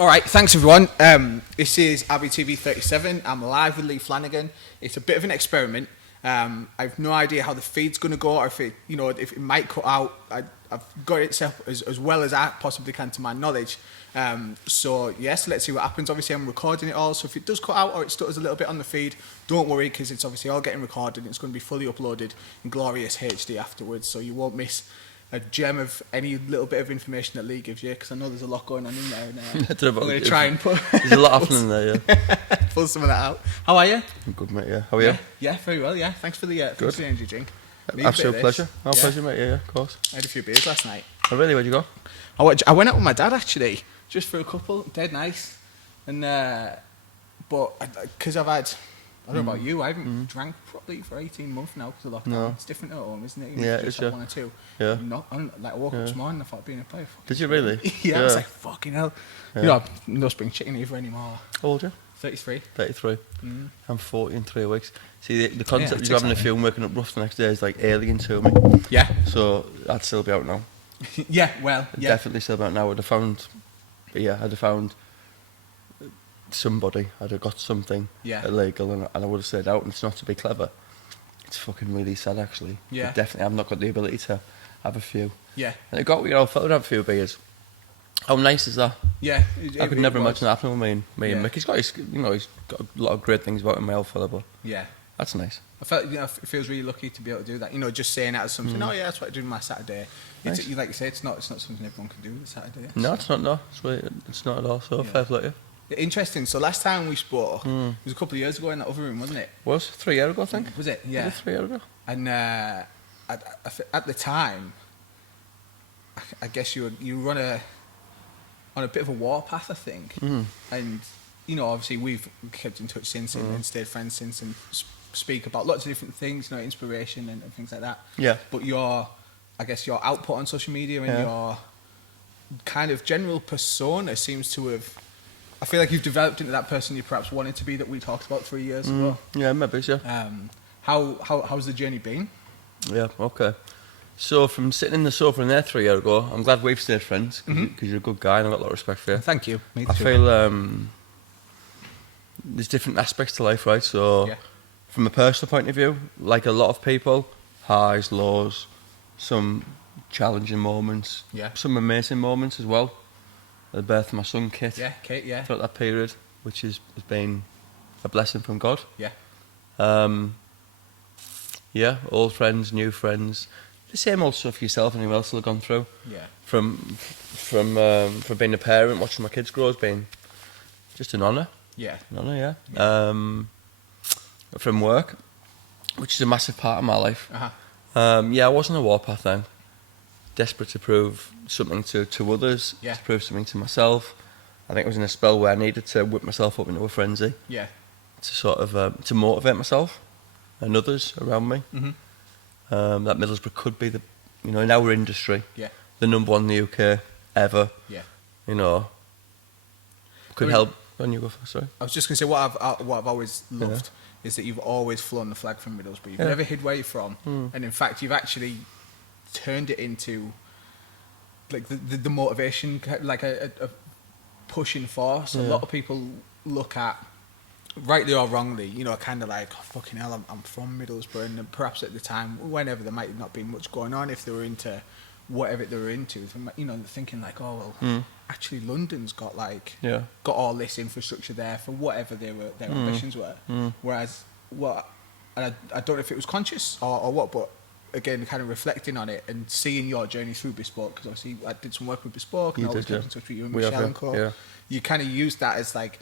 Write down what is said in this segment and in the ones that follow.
All right, thanks everyone. This is RBTV 37. I'm live with Lee Flanagan. It's a bit of an experiment. I have no idea how the feed's going to go, or if it might cut out. I've got it set up as well as I possibly can to my knowledge. So yes, let's see what happens. Obviously, I'm recording it all, so if it does cut out or it stutters a little bit on the feed, don't worry, because it's obviously all getting recorded and it's going to be fully uploaded in glorious HD afterwards, so you won't miss a gem of any little bit of information that Lee gives you, because I know there's a lot going on in there. And, I'm going to try and put... There's a lot happening there, yeah. Pull some of that out. How are you? I'm good, mate, yeah. How are you? Yeah, very well, yeah. Thanks for the energy drink. Absolute pleasure. Our pleasure, mate, yeah, of course. I had a few beers last night. Oh, really? Where'd you go? I went out with my dad, actually, just for a couple. Dead nice. And, but, because I've had... I don't know about you, I haven't drank properly for 18 months now because of lockdown. No. It's different at home, isn't it? Yeah, it's one or two. Yeah. I woke up this morning and I thought being a player. Did you really? Yeah, I was like, fucking hell. Yeah. You know, no spring chicken either anymore. How old are you? 33. 33. I'm 40 in 3 weeks. See, the concept of having a film waking up rough the next day is like alien to me. Yeah. So I'd still be out now. Yeah, well, yeah. Definitely still be out now. I'd have found somebody, I'd have got something illegal and I would have stayed out, and it's not to be clever. It's fucking really sad, actually. Yeah. But definitely I've not got the ability to have a few. Yeah. And it got me, I thought I'd have a few beers. How nice is that? Yeah. I could never imagine that happening with me and Mick. He's got a lot of great things about him, my old fella, but yeah. That's nice. I felt, it feels really lucky to be able to do that. Just saying that as something, oh yeah, that's what I do on my Saturday. Nice. It's, like you say, it's not something everyone can do on Saturday. No, it's not, no. It's not at all, so fair play to you. Interesting. So last time we spoke, it was a couple of years ago in that other room, wasn't it? Was 3 years ago, I think. Was it? Yeah. Was it 3 years ago? And at the time, I guess you were on a bit of a warpath, I think. And obviously we've kept in touch since and stayed friends since and speak about lots of different things, inspiration and things like that. Yeah. But your output on social media and your kind of general persona seems to have. I feel like you've developed into that person you perhaps wanted to be that we talked about 3 years ago. Yeah, maybe, yeah. How's the journey been? Yeah, okay. So from sitting in the sofa in there 3 years ago, I'm glad we've stayed friends because you're a good guy and I've got a lot of respect for you. Thank you. Me too. I feel there's different aspects to life, right? So from a personal point of view, like a lot of people, highs, lows, some challenging moments, some amazing moments as well. The birth of my son, Kit. Yeah, Kate, yeah. Throughout that period, which has been a blessing from God. Yeah. Old friends, new friends. The same old stuff yourself and anyone else will have gone through. Yeah. From being a parent, watching my kids grow has been just an honour. Yeah. An honour, yeah. From work, which is a massive part of my life. I wasn't a warpath then. Desperate to prove something to others, to prove something to myself. I think I was in a spell where I needed to whip myself up into a frenzy. Yeah. To sort of to motivate myself and others around me. That Middlesbrough could be in our industry, the number one in the UK ever. Yeah. Could help. When you go first, sorry. I was just going to say what I've always loved is that you've always flown the flag from Middlesbrough. You've never hid where you're from, and in fact, you've actually turned it into like the motivation, like a pushing force. A lot of people look at, rightly or wrongly, kind of like, oh, fucking hell, I'm from Middlesbrough, and perhaps at the time, whenever there might not be much going on, if they were into whatever they were into, thinking like, oh well, actually London's got got all this infrastructure there for whatever their ambitions were. Whereas I don't know if it was conscious or what, but again, kind of reflecting on it and seeing your journey through Bespoke, because obviously I did some work with Bespoke and I was kept in touch with you and Michelle and Co. You kind of used that as like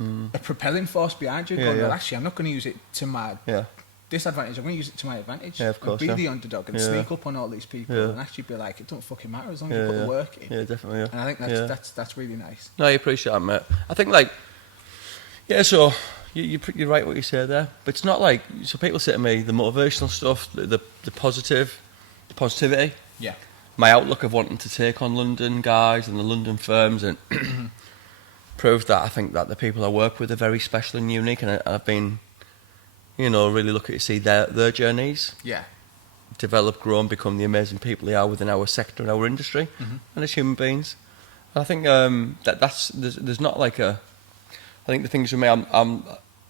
a propelling force behind you, going, well, actually I'm not going to use it to my disadvantage, I'm going to use it to my advantage. Of course, and be the underdog and sneak up on all these people and actually be like, it don't fucking matter as long as you put the work in. Yeah, definitely. And I think that's really nice. No, I appreciate that, mate. I think so you're right what you say there, but it's not like, so people say to me, the motivational stuff, the positivity, my outlook of wanting to take on London guys and the London firms and prove that I think that the people I work with are very special and unique, and I've been, really lucky to see their journeys develop, grow and become the amazing people they are within our sector and our industry and as human beings. I think that's there's not like a. I think the things for me, I'm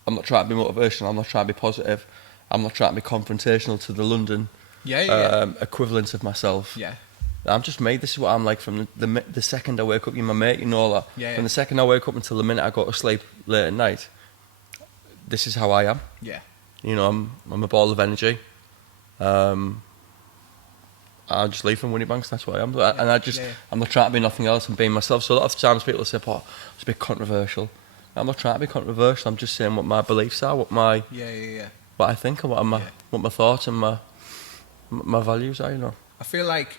not trying to be motivational. I'm not trying to be positive. I'm not trying to be confrontational to the London equivalent of myself. Yeah. I'm just me. This is what I'm like from the second I wake up. You're my mate, you know that. Yeah. From the second I wake up until the minute I go to sleep late at night, this is how I am. Yeah. You know, I'm a ball of energy. I just leave from Winniebanks, that's what I am. And I'm not trying to be nothing else, I'm being myself. So a lot of times people say, oh, it's a bit controversial. I'm not trying to be controversial, I'm just saying what my beliefs are, what my what I think and what my thoughts and my values are, you know. I feel like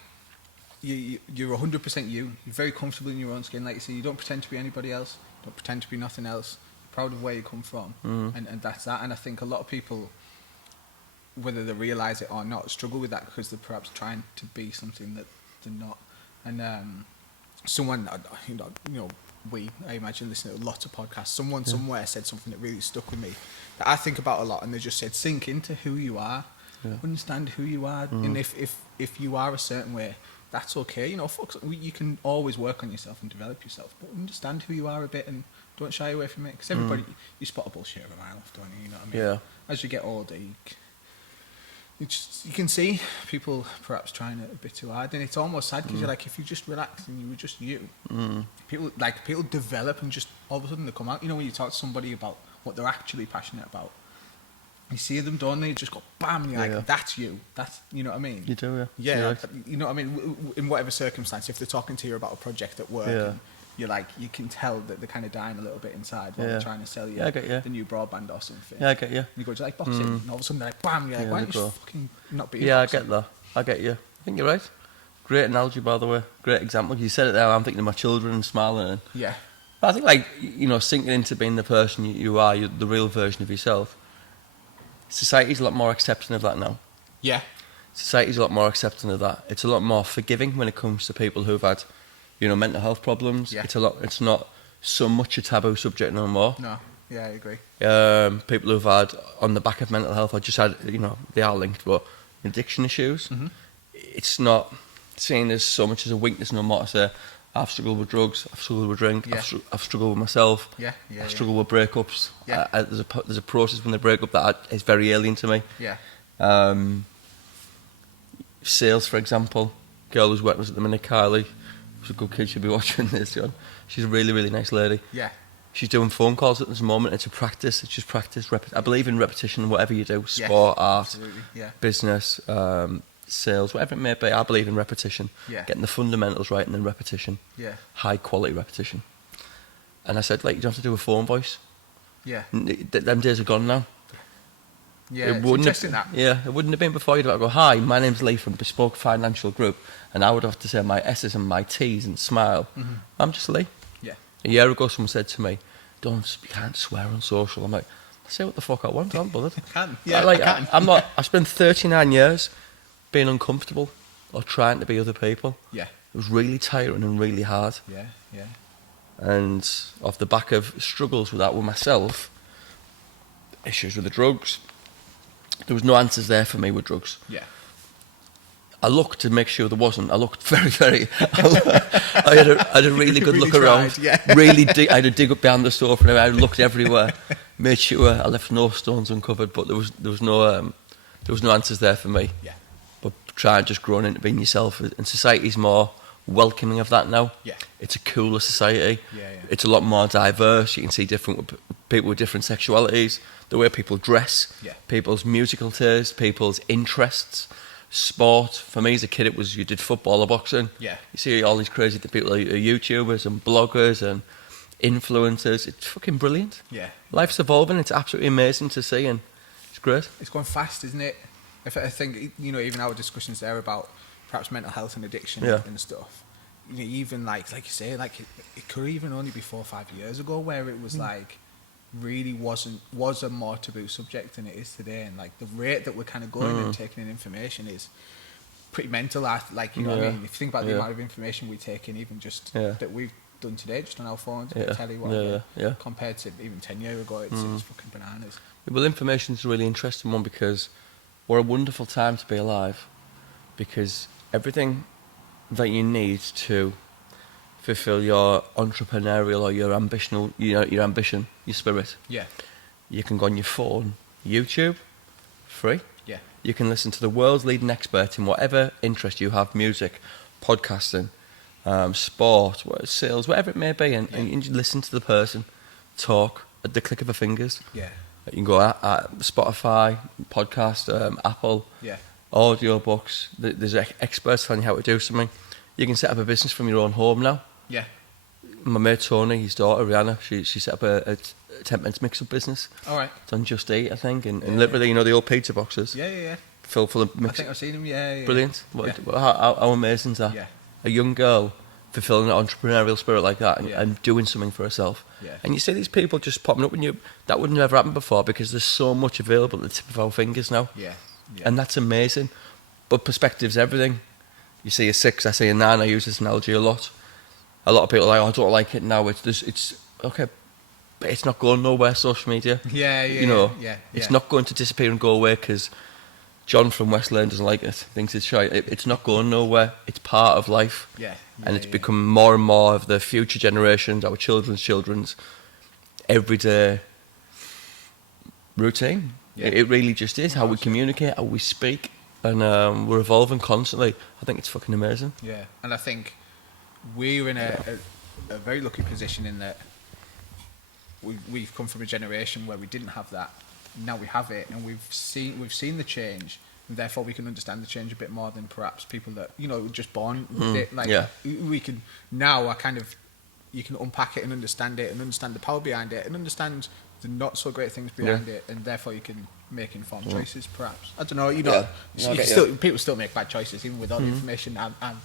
you're 100% you. You're very comfortable in your own skin, like you say. You don't pretend to be anybody else. Don't pretend to be nothing else. You're proud of where you come from, and that's that. And I think a lot of people, whether they realise it or not, struggle with that because they're perhaps trying to be something that they're not. And someone, I imagine listening to lots of podcasts. Someone somewhere said something that really stuck with me that I think about a lot, and they just said, sink into who you are, understand who you are, and if you are a certain way, that's okay. You know, you can always work on yourself and develop yourself, but understand who you are a bit and don't shy away from it. Because everybody, you spot a bullshit a mile off, don't you? You know what I mean? Yeah. As you get older, you can see people perhaps trying it a bit too hard, and it's almost sad because you're like, if you just relax and you were just you, people develop and just all of a sudden they come out. You know, when you talk to somebody about what they're actually passionate about, you see them, don't they? Just go bam, and you're like, that's you. That's, you know what I mean? You do, yeah. You know what I mean? In whatever circumstance, if they're talking to you about a project at work, and you're like, you can tell that they're kind of dying a little bit inside while they're trying to sell you the new broadband or something. Yeah, I get you. You go, do you like boxing? And all of a sudden they're like, bam, you're like, why don't you fucking not be boxing? I get that. I get you. I think you're right. Great analogy, by the way. Great example. You said it there, I'm thinking of my children and smiling. Yeah. But I think, like, you know, sinking into being the person you are, you're the real version of yourself. Society's a lot more accepting of that now. Yeah. Society's a lot more accepting of that. It's a lot more forgiving when it comes to people who've had, you know, mental health problems. Yeah. It's not so much a taboo subject no more. No. Yeah, I agree. People who've had, on the back of mental health, or just had, you know, they are linked, but addiction issues, it's not seen as so much as a weakness no more to say, I've struggled with drugs, I've struggled with drink, I've struggled with myself, I've struggled with breakups. There's a process when they break up that is very alien to me. Sales, for example, girl who's working with us at the minute, Kylie, who's a good kid, she'll be watching this, John. She's a really, really nice lady. Yeah. She's doing phone calls at this moment. It's a practice. It's just practice. I believe in repetition, whatever you do, sport, art, business, sales, whatever it may be. I believe in repetition. Getting the fundamentals right and then repetition. High quality repetition. And I said, like, you don't have to do a phone voice. Them days are gone now. It's interesting that. Yeah, it wouldn't have been before. You'd have to go, hi, my name's Lee from Bespoke Financial Group, and I would have to say my S's and my T's and smile. I'm just Lee. A year ago, someone said to me, you can't swear on social. I'm like, I say what the fuck I want, I'm bothered. I can. I'm not. I spent 39 years being uncomfortable or trying to be other people. It was really tiring and really hard. And off the back of struggles with that with myself, issues with the drugs, there was no answers there for me with drugs. I looked to make sure there wasn't. I looked very, very. I had a really good look around. I had to dig up behind the sofa and I looked everywhere, made sure I left no stones uncovered. But there was no answers there for me. But try and just growing into being yourself. And society's more welcoming of that now. It's a cooler society. It's a lot more diverse. You can see different people with different sexualities, the way people dress, people's musical tastes, people's interests. Sport, for me as a kid, it was you did football or boxing. You see all these crazy people, like YouTubers and bloggers and influencers. It's fucking brilliant. Life's evolving. It's absolutely amazing to see, and it's great. It's going fast, isn't it? I think, you know, even our discussions there about perhaps mental health and addiction and stuff. You know, even like you say, like it could even only be 4 or 5 years ago where it was like really was a more taboo subject than it is today, and like the rate that we're kind of going and taking in information is pretty mental. Like, you know what I mean? If you think about the amount of information we take in, even just that we've done today, just on our phones, telly, whatever, compared to even 10 years ago, it's fucking bananas. Well, information's a really interesting one because we're a wonderful time to be alive, because everything that you need to fulfill your entrepreneurial or your ambition, your spirit. Yeah. You can go on your phone, YouTube, free. Yeah. You can listen to the world's leading expert in whatever interest you have: music, podcasting, sport, sales, whatever it may be, and you listen to the person talk at the click of a fingers. Yeah. You can go at Spotify, podcast, Apple, audiobooks. There's experts telling you how to do something. You can set up a business from your own home now. Yeah. My mate Tony, his daughter Rihanna, she set up a 10-pence mix-up business. All right. It's on Just Eat, I think, and literally, you know, the old pizza boxes. Yeah. Full of mix. I think I've seen them. Yeah. Brilliant. How amazing is that? Yeah. A young girl fulfilling an entrepreneurial spirit like that and doing something for herself. Yeah. And you see these people just popping up, and that wouldn't have ever happened before because there's so much available at the tip of our fingers now. Yeah. And that's amazing. But perspective's everything. You see a 6, I see a 9. I use this analogy a lot. A lot of people are like, I don't like it now. It's okay, but it's not going nowhere. Social media. Yeah. It's not going to disappear and go away because John from West Lane doesn't like it. Thinks it's shy. It's not going nowhere. It's part of life. And it's become more and more of the future generations, our children's everyday routine. Yeah. It really just is how we communicate, how we speak, and we're evolving constantly. I think it's fucking amazing. Yeah, and I think we're in a very lucky position in that we've come from a generation where we didn't have that. Now we have it, and we've seen the change, and therefore we can understand the change a bit more than perhaps people that were just born with it. We can now you can unpack it and understand the power behind it and understand the not so great things behind it, and therefore you can make informed choices. Perhaps I don't know. People still make bad choices even with all the information. I'm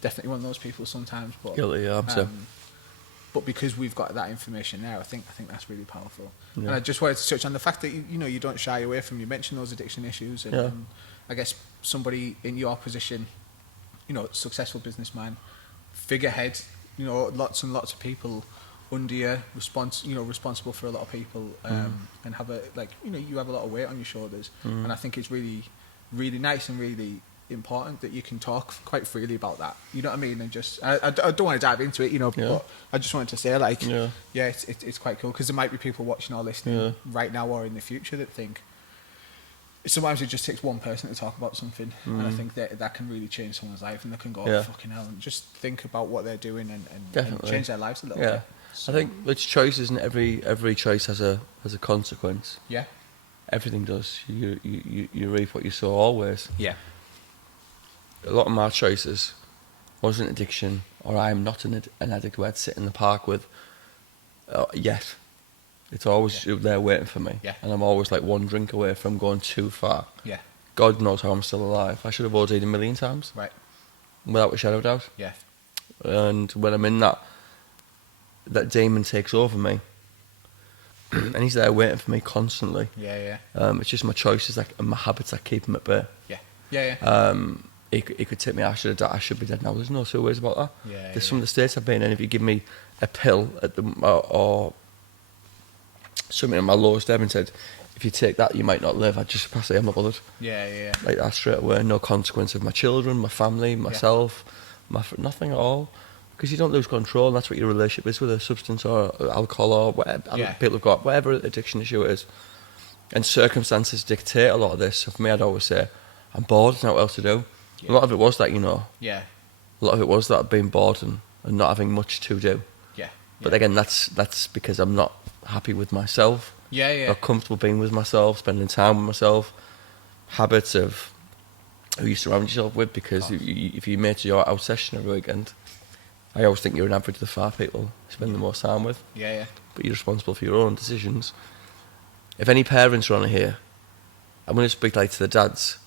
definitely one of those people sometimes, but but because we've got that information now, I think that's really powerful. And I just wanted to touch on the fact that you don't shy away from. You mentioned those addiction issues, and I guess somebody in your position, successful businessman, figurehead, lots and lots of people under you, responsible for a lot of people, and have you have a lot of weight on your shoulders, and I think it's really, really nice and really important that you can talk quite freely about that. You know what I mean? And just I don't want to dive into it, but I just wanted to say it's quite cool because there might be people watching or listening right now or in the future that think sometimes it just takes one person to talk about something, and I think that can really change someone's life, and they can go, oh, fucking hell, and just think about what they're doing and change their lives a little bit. So, I think it's choices, and every choice has a consequence. Yeah. Everything does. You reap what you sow always. Yeah. A lot of my choices wasn't addiction, or I'm not an addict where I'd sit in the park with yet. It's always there waiting for me. Yeah. And I'm always like one drink away from going too far. Yeah. God knows how I'm still alive. I should have OD'd a million times. Right. Without a shadow of doubt. Yeah. And when I'm in that demon takes over me, and he's there waiting for me constantly. Yeah. It's just my choices, and my habits that keep him at bay. Yeah. He could take me. I should be dead now. There's no two ways about that. Yeah. There's some of the states I've been in. If you give me a pill or something on my lowest ebb and said, if you take that, you might not live, I'd just say I'm not bothered. Yeah. Like that straight away. No consequence of my children, my family, myself, nothing at all. Because you don't lose control, and that's what your relationship is with a substance or alcohol or whatever people have got, whatever addiction issue it is. And circumstances dictate a lot of this. So for me, I'd always say, I'm bored, there's nothing else to do. Yeah. A lot of it was that, Yeah. A lot of it was that being bored and not having much to do. Yeah. But again, that's because I'm not happy with myself. Yeah. Not comfortable being with myself, spending time with myself. Habits of who you surround yourself with, because if you mate your out session every weekend, I always think you're an average of the 5 people you spend the most time with. Yeah. But you're responsible for your own decisions. If any parents are on here, I'm going to speak to the dads.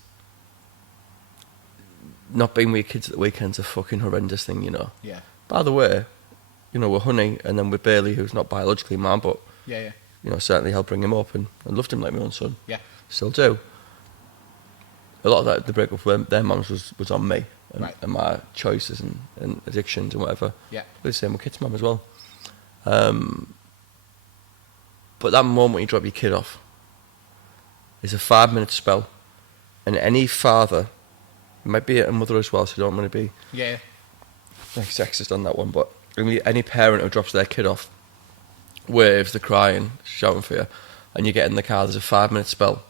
Not being with your kids at the weekend's a fucking horrendous thing, Yeah. By the way, with Honey, and then with Bailey, who's not biologically mine, but Yeah. Certainly helped bring him up and loved him like my own son. Yeah. Still do. A lot of that, the breakup with their mums was on me and my choices and addictions and whatever. Yeah. The same with Kit's mum as well. But that moment you drop your kid off is a 5-minute spell, and any father, it might be a mother as well, so don't want to be. Yeah. sexist on that one, but any parent who drops their kid off, waves, they're crying, shouting for you, and you get in the car, there's a 5-minute spell,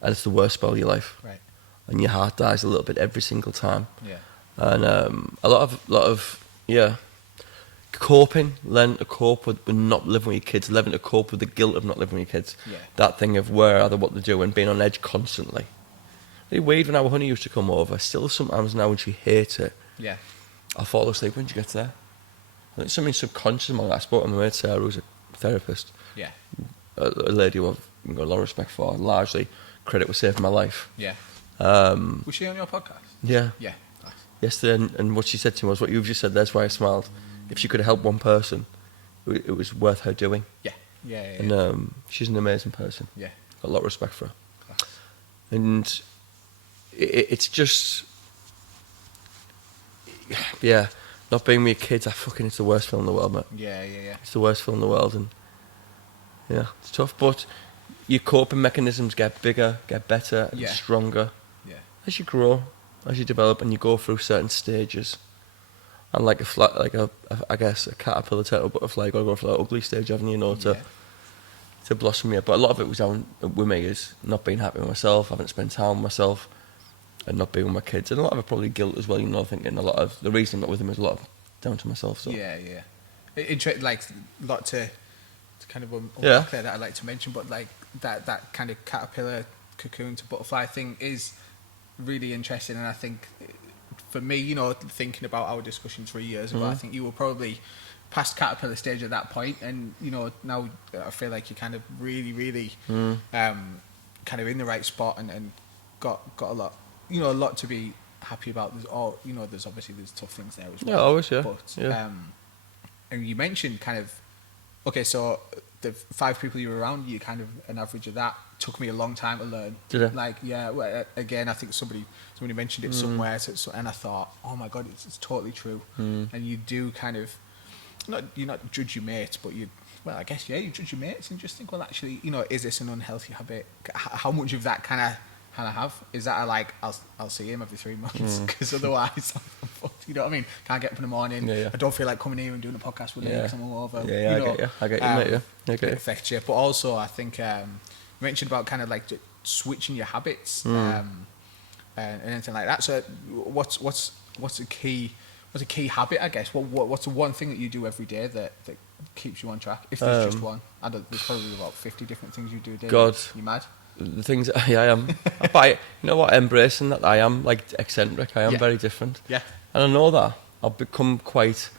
and it's the worst spell of your life. Right. And your heart dies a little bit every single time. Yeah. And a lot of coping, learning to cope with not living with your kids, learning to cope with the guilt of not living with your kids. Yeah. That thing of where are they, what they do, and being on edge constantly. Wade, when our honey used to come over, still sometimes now when she hates it, Yeah. I'll fall asleep when she gets there. I think something subconscious in my life. I spoke to my mate Sarah, who's a therapist. Yeah. A lady who I've got a lot of respect for, and largely credit was saving my life. Yeah. Was she on your podcast? Yeah. Yeah. Nice. Yesterday, and what she said to me was what you've just said. That's why I smiled. If she could have helped one person, it was worth her doing. Yeah. Yeah. And she's an amazing person. Yeah. Got a lot of respect for her. Class. And it's just, yeah, not being with your kids. It's the worst film in the world, mate. Yeah. It's the worst film in the world, and yeah, it's tough. But your coping mechanisms get bigger, get better, and stronger as you grow, as you develop, and you go through certain stages. And like I guess a caterpillar, turtle, butterfly, you got to go through that ugly stage, haven't you? To blossom yet. But a lot of it was down with me is not being happy with myself, having to spend time with myself, and not being with my kids, and a lot of it probably guilt as well. Thinking a lot of the reason I'm not with them is a lot of down to myself. So Like a lot to kind of unpack there that I'd like to mention, but like that kind of caterpillar cocoon to butterfly thing is really interesting, and I think for me, thinking about our discussion 3 years ago, I think you were probably past caterpillar stage at that point, and now I feel like you're kind of really kind of in the right spot, and got a lot a lot to be happy about. There's obviously tough things there as well. Yeah, always, yeah. But and you mentioned kind of, okay, so the 5 people you were around, you kind of an average of that. Took me a long time to learn. Did it? Like, again, I think somebody mentioned it somewhere, and I thought, oh my god, it's totally true. And you do kind of, you not judge your mates, but you judge your mates and just think, well, actually, is this an unhealthy habit? How much of that kind of have? Is that I'll see him every 3 months, because otherwise I'm fucked, you know what I mean? Can't get up in the morning. I don't feel like coming here and doing a podcast with him because I'm hungover. I get you, mate. It affects you. But also, I think you mentioned about kind of like switching your habits and anything like that. So what's a key habit, I guess? What's the one thing that you do every day that keeps you on track? If there's just one. There's probably about 50 different things you do a day. God. You mad? The things I am, but you know what? Embracing that I am like eccentric. I am very different. Yeah. And I know that I've become quite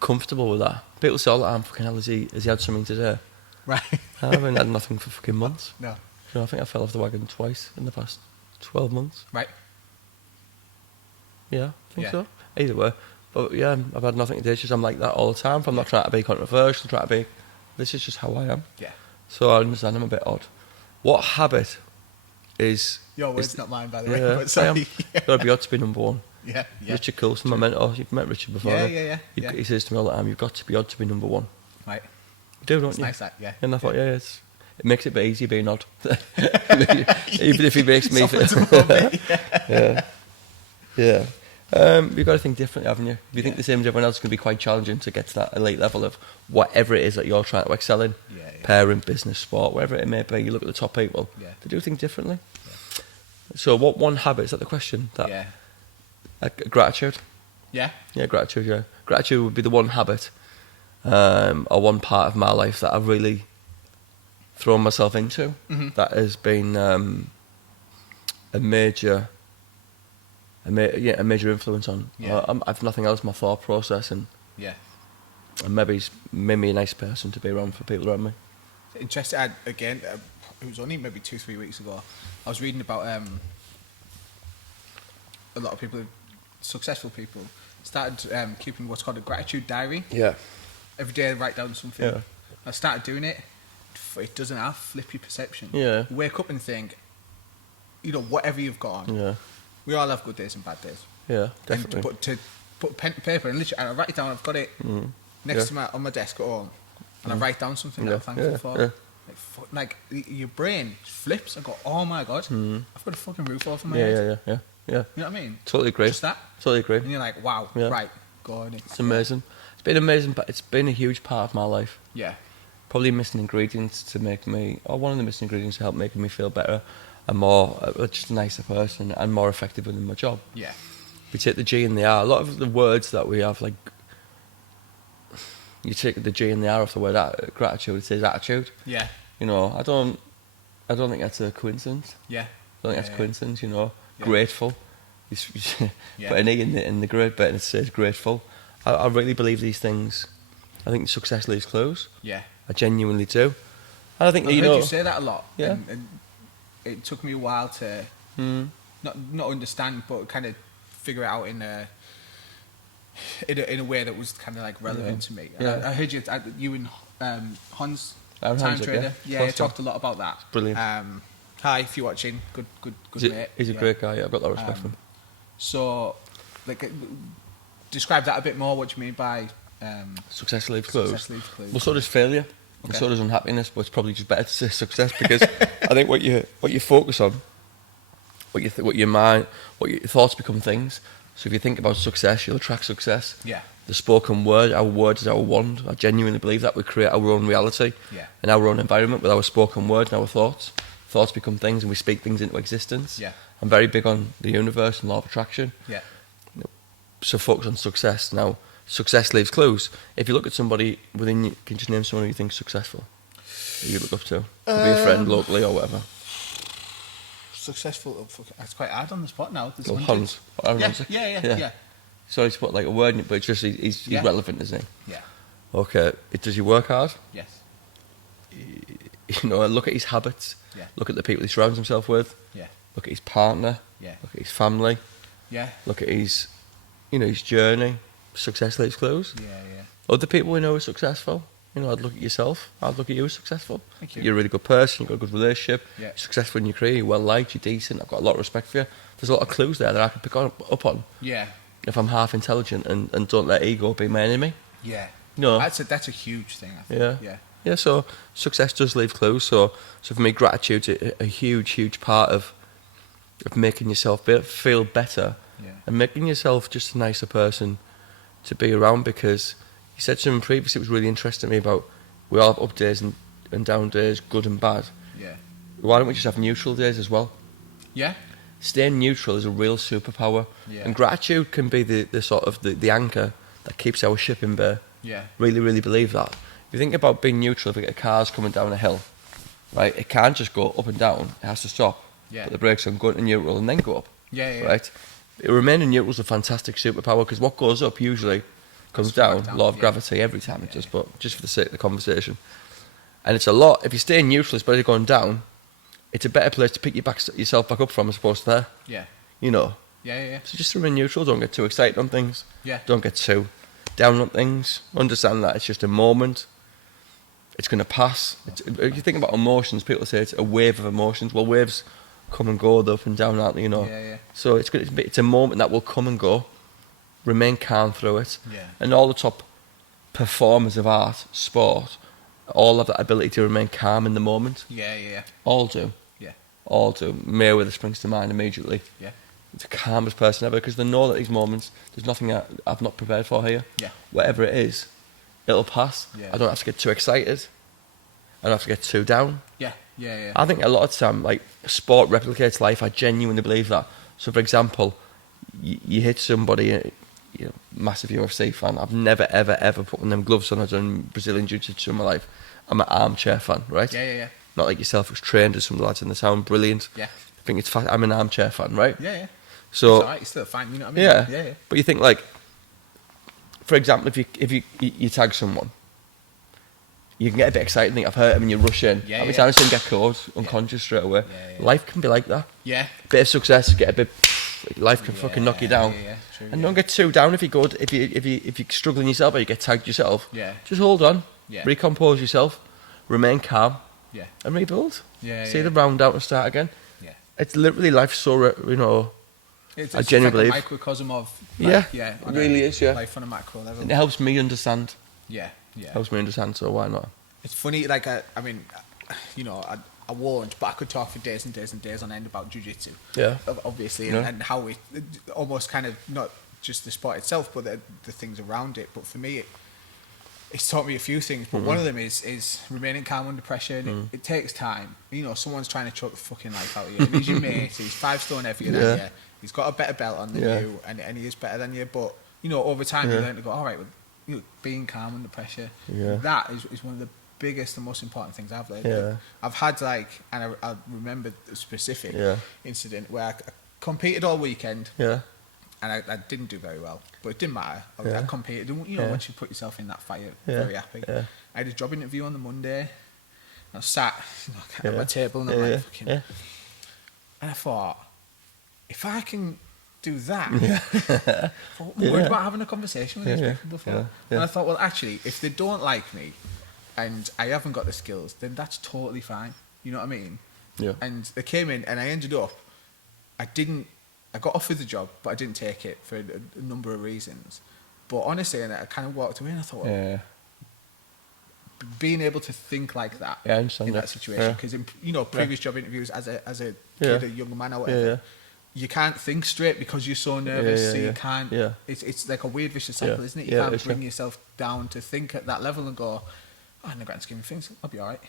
comfortable with that. People say all the time, "Fucking hell, has he had something today?" Right. I haven't had nothing for fucking months. No. I think I fell off the wagon twice in the past 12 months. Right. Yeah, I think so. Either way, but yeah, I've had nothing today. It's just I'm like that all the time. I'm not trying to be controversial. This is just how I am. Yeah. So I understand I'm a bit odd. What habit is... Your words, not mine, by the way. Yeah, But sorry. Got to be odd to be number one. Yeah. Richard Coulson, my mentor. You've met Richard before. Yeah. He says to me all the time, you've got to be odd to be number one. Right. You do, don't it's you? Nice that, yeah. And I thought, it makes it a bit easier being odd. Even if he makes me feel... Yeah. You've got to think differently, haven't you? If you think the same as everyone else, it's going to be quite challenging to get to that elite level of whatever it is that you're trying to excel in. Parent, business, sport, whatever it may be. You look at the top people. They do things differently. So what one habit, is that the question? Gratitude. Yeah? Yeah, gratitude, yeah. Gratitude would be the one habit or one part of my life that I've really thrown myself into. That has been a major influence on. I've nothing else, my thought process, and maybe it's made me a nice person to be around for people around me. Interesting. It was only maybe 2-3 weeks ago. I was reading about a lot of people, successful people, started keeping what's called a gratitude diary. Yeah. Every day, write down something. Yeah. I started doing it. It doesn't flip your perception. Yeah. Wake up and think, whatever you've got on. Yeah. We all have good days and bad days. Yeah, definitely. But to put pen to paper and literally, I write it down. I've got it next to on my desk at home, and I write down something that I'm thankful for. Yeah. Like your brain flips. I go, oh my god, I've got a fucking roof over my head. Yeah. You know what I mean? Totally agree. Just that. Totally agree. And you're like, wow, right. going. It's amazing. It's been amazing, but it's been a huge part of my life. Yeah. Probably missing ingredients to make me, or one of the missing ingredients to help making me feel better and more, just a nicer person and more effective within my job. Yeah. We take the G and the R. A lot of the words that we have, like, you take the G and the R off the word gratitude, it says attitude. Yeah. You know, I don't think that's a coincidence. Yeah. I don't think that's a coincidence, you know. Yeah. Grateful. Put an E in the great bit and it says grateful. I really believe these things. I think success leaves clues. Yeah. I genuinely do. And I think I've heard you say that a lot. Yeah. And it took me a while to not understand, but kind of figure it out in a way that was kind of like relevant to me. Yeah. I heard you and Hans, Hans, Time Trader. Yeah, you talked a lot about that. Brilliant. Hi, if you're watching, good mate. He's a great guy. I've got that respect for him. So, like, describe that a bit more. What do you mean by success leaves clues? Success leaves clues. Well, so does failure. And so does unhappiness, but it's probably just better to say success because I think what you focus on, what your mind, what your thoughts become things. So if you think about success, you'll attract success. Yeah. The spoken word, our word is our wand. I genuinely believe that we create our own reality and our own environment with our spoken word and our thoughts. Thoughts become things, and we speak things into existence. Yeah. I'm very big on the universe and law of attraction. Yeah. So focus on success. Now, success leaves clues. If you look at somebody within you, can you just name someone who you think is successful? That you look up to? Could be a friend locally or whatever. Successful. It's quite hard on the spot now. Well, Hans. Yeah. Sorry to put like a word in it, but it's just he's relevant, isn't he? Yeah. Okay. Does he work hard? Yes. You know, look at his habits. Yeah. Look at the people he surrounds himself with. Yeah. Look at his partner. Yeah. Look at his family. Yeah. Look at his journey. Success leaves clues. Yeah. Other people we know are successful. You know, I'd look at yourself. I'd look at you as successful. Thank you. You're a really good person. You've got a good relationship. Yeah. You're successful in your career. You're well liked. You're decent. I've got a lot of respect for you. There's a lot of clues there that I can pick up on. Yeah. If I'm half intelligent and don't let ego be my enemy. Yeah. No. That's a huge thing, I think. Yeah. Yeah, so success does leave clues. So for me, gratitude's a huge part of making yourself feel better and making yourself just a nicer person to be around. Because you said something previously that was really interesting to me about we all have up days and down days, good and bad. Yeah. Why don't we just have neutral days as well? Yeah. Staying neutral is a real superpower. Yeah. And gratitude can be the sort of the anchor that keeps our ship in bay. Yeah. Really believe that. If you think about being neutral, if a car's coming down a hill, right, it can't just go up and down. It has to stop. Yeah. Put the brakes on, go into neutral, and then go up. Yeah. Right? Remaining neutral is a fantastic superpower because what goes up usually comes down. Law of gravity every time it does, but just for the sake of the conversation. And it's a lot. If you stay neutral, it's better going down. It's a better place to pick yourself back up from as opposed to there. Yeah. You know. Yeah. So just remain neutral. Don't get too excited on things. Yeah. Don't get too down on things. Understand that it's just a moment. It's going to pass. If you think about emotions, people say it's a wave of emotions. Well, waves come and go, up and down, aren't they? You know. Yeah. So it's a moment that will come and go. Remain calm through it. Yeah. And all the top performers of art, sport, all have that ability to remain calm in the moment. Yeah. All do. Yeah. All do. Mayweather springs to mind immediately. Yeah. It's the calmest person ever because they know that these moments, there's nothing I've not prepared for here. Yeah. Whatever it is, it'll pass. Yeah. I don't have to get too excited. I don't have to get too down. Yeah. I think a lot of time, like, sport replicates life. I genuinely believe that. So, for example, you hit somebody, massive UFC fan. I've never, ever put on them gloves on. I've done Brazilian Jiu-Jitsu in my life. I'm an armchair fan, right? Yeah. Not like yourself, who's trained as some of the lads in the town. Brilliant. Yeah. I think it's I'm an armchair fan, right? Yeah. So, it's alright, it's still fine, you know what I mean? Yeah. But you think, like, for example, if you tag someone, you can get a bit excited and think, I've hurt him, and you rush in. Yeah, How many times do you get caught unconscious straight away? Yeah. Life can be like that. Yeah. Bit of success, get a bit. Life can fucking knock you down. Yeah, true, and don't get too down if you're struggling yourself or you get tagged yourself. Yeah. Just hold on. Yeah. Recompose yourself. Remain calm. Yeah. And rebuild. Yeah. See the round out and start again. Yeah. It's literally life so It's I genuinely like a believe. microcosm of It on really is. Yeah. life on a macro level. And it helps me understand. Yeah. Helps me understand. So why not? It's funny, like I mean, I won't, but I could talk for days and days and days on end about jiu-jitsu. Yeah. Obviously, Yeah. and how it almost kind of not just the sport itself, but the things around it. But for me, it's taught me a few things. But one of them is remaining calm under pressure. And it takes time. You know, someone's trying to choke the fucking life out of you. And he's your mate. He's 5 stone heavier than you. He's got a better belt on than you, and he is better than you. But you know, over time, you learn to go, all right, well, you know, being calm under pressure. That is one of the biggest and most important things I've learned. Like, I've had and I remember a specific incident where I competed all weekend. And I didn't do very well, but it didn't matter. I competed. You know, once you put yourself in that fight, you're very happy. I had a job interview on the Monday. And I was sat at my table and I'm like, fucking. And I thought, if I can do that, I'm worried about having a conversation with these people before. And I thought, well, actually, if they don't like me and I haven't got the skills, then that's totally fine. You know what I mean? And they came in and I ended up, I got offered the job, but I didn't take it for a number of reasons. But honestly, and I kind of walked away and I thought, well, being able to think like that in that situation, because in previous job interviews as a kid, a young man or whatever, you can't think straight because you're so nervous, so you can't. It's like a weird vicious cycle, isn't it? You can't bring yourself down to think at that level and go, oh, in the grand scheme of things, I'll be all right.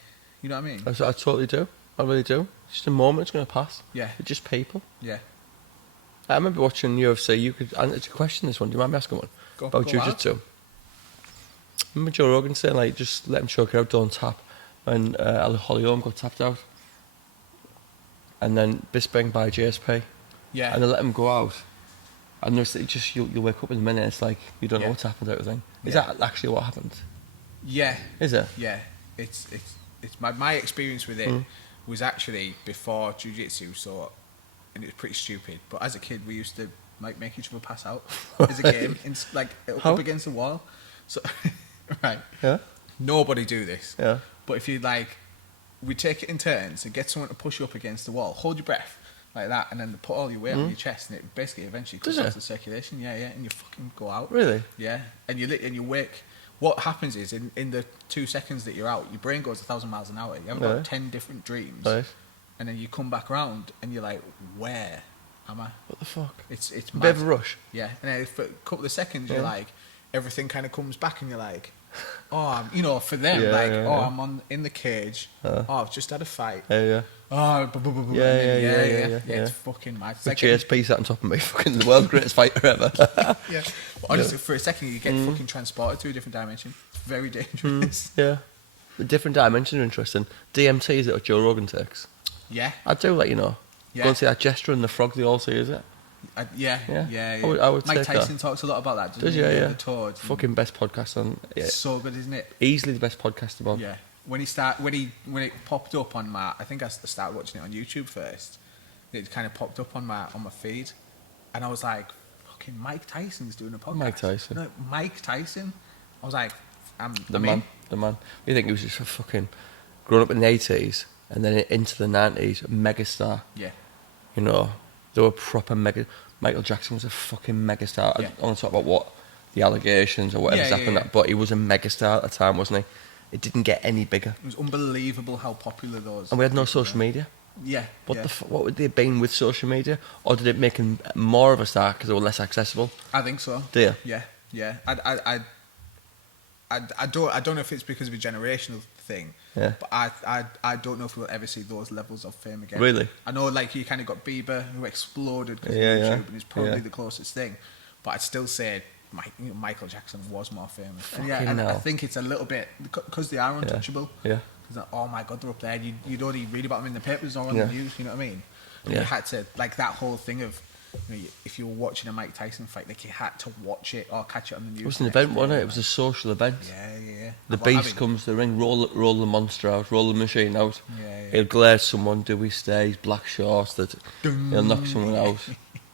You know what I mean? I totally do. I really do. Just a moment, it's going to pass. They're just people. I remember watching UFC. You could answer a question. This one. Do you mind me asking one about jiu-jitsu? Remember Joe Rogan saying like, just let him choke it out, don't tap. And Holly Holm got tapped out, and then Bisping by JSP. And they let him go out. And there's just you'll wake up in a minute. It's like you don't know what's happened. Everything. Is that actually what happened? Is it? It's my experience with it was actually before jiu-jitsu. So. And it was pretty stupid. But as a kid, we used to make each other pass out as a game, up against the wall. So, nobody do this. But if you we take it in turns and get someone to push you up against the wall, hold your breath like that, and then put all your weight on your chest, and it basically eventually cuts off the circulation. And you fucking go out. Really? And you wake. What happens is in the 2 seconds that you're out, your brain goes 1,000 miles an hour. You have about 10 different dreams. And then you come back around and you're like, where am I? What the fuck? It's a bit of a rush. And then for a couple of seconds you're like, everything kind of comes back and you're like, oh, for them, I'm in the cage. I've just had a fight. It's fucking mad. With JSP sat on top of me, fucking the world's greatest fighter ever. But honestly, for a second you get fucking transported to a different dimension. It's very dangerous. The different dimensions are interesting. DMT is it what Joe Rogan takes? I do let you know. Go and see that gesture and the frog they all see, is it? I would Mike Tyson talks a lot about that, doesn't he? The Toad. Fucking best podcast on. So good, isn't it? Easily the best podcast about. When it popped up on my, I think I started watching it on YouTube first. It kind of popped up on my feed, and I was like, "Fucking Mike Tyson's doing a podcast." Mike Tyson. No, Mike Tyson. I was like, the man. You think he was just a fucking grown up in the 80s and then into the 90s, megastar. You know, they were proper mega. Michael Jackson was a fucking megastar. I don't want to talk about what the allegations or whatever's happened, but he was a megastar at the time, wasn't he? It didn't get any bigger. It was unbelievable how popular those. And we had no social media. What would they have been with social media, or did it make him more of a star because they were less accessible? I think so. Do you? Yeah. I don't know if it's because of a generational thing. But I don't know if we'll ever see those levels of fame again. Really? I know, you kind of got Bieber, who exploded because of YouTube, and is probably the closest thing. But I'd still say Michael Jackson was more famous. And I think it's a little bit because they are untouchable. Because oh my God, they're up there. You'd only read about them in the papers or on the news. You know what I mean? You had to that whole thing of. If you were watching a Mike Tyson fight, you had to watch it or catch it on the news. It was an event, wasn't it? It was a social event. The beast comes to the ring, roll the monster out, roll the machine out. He'll glare at someone, do he stay? He's black shorts, he'll knock someone out.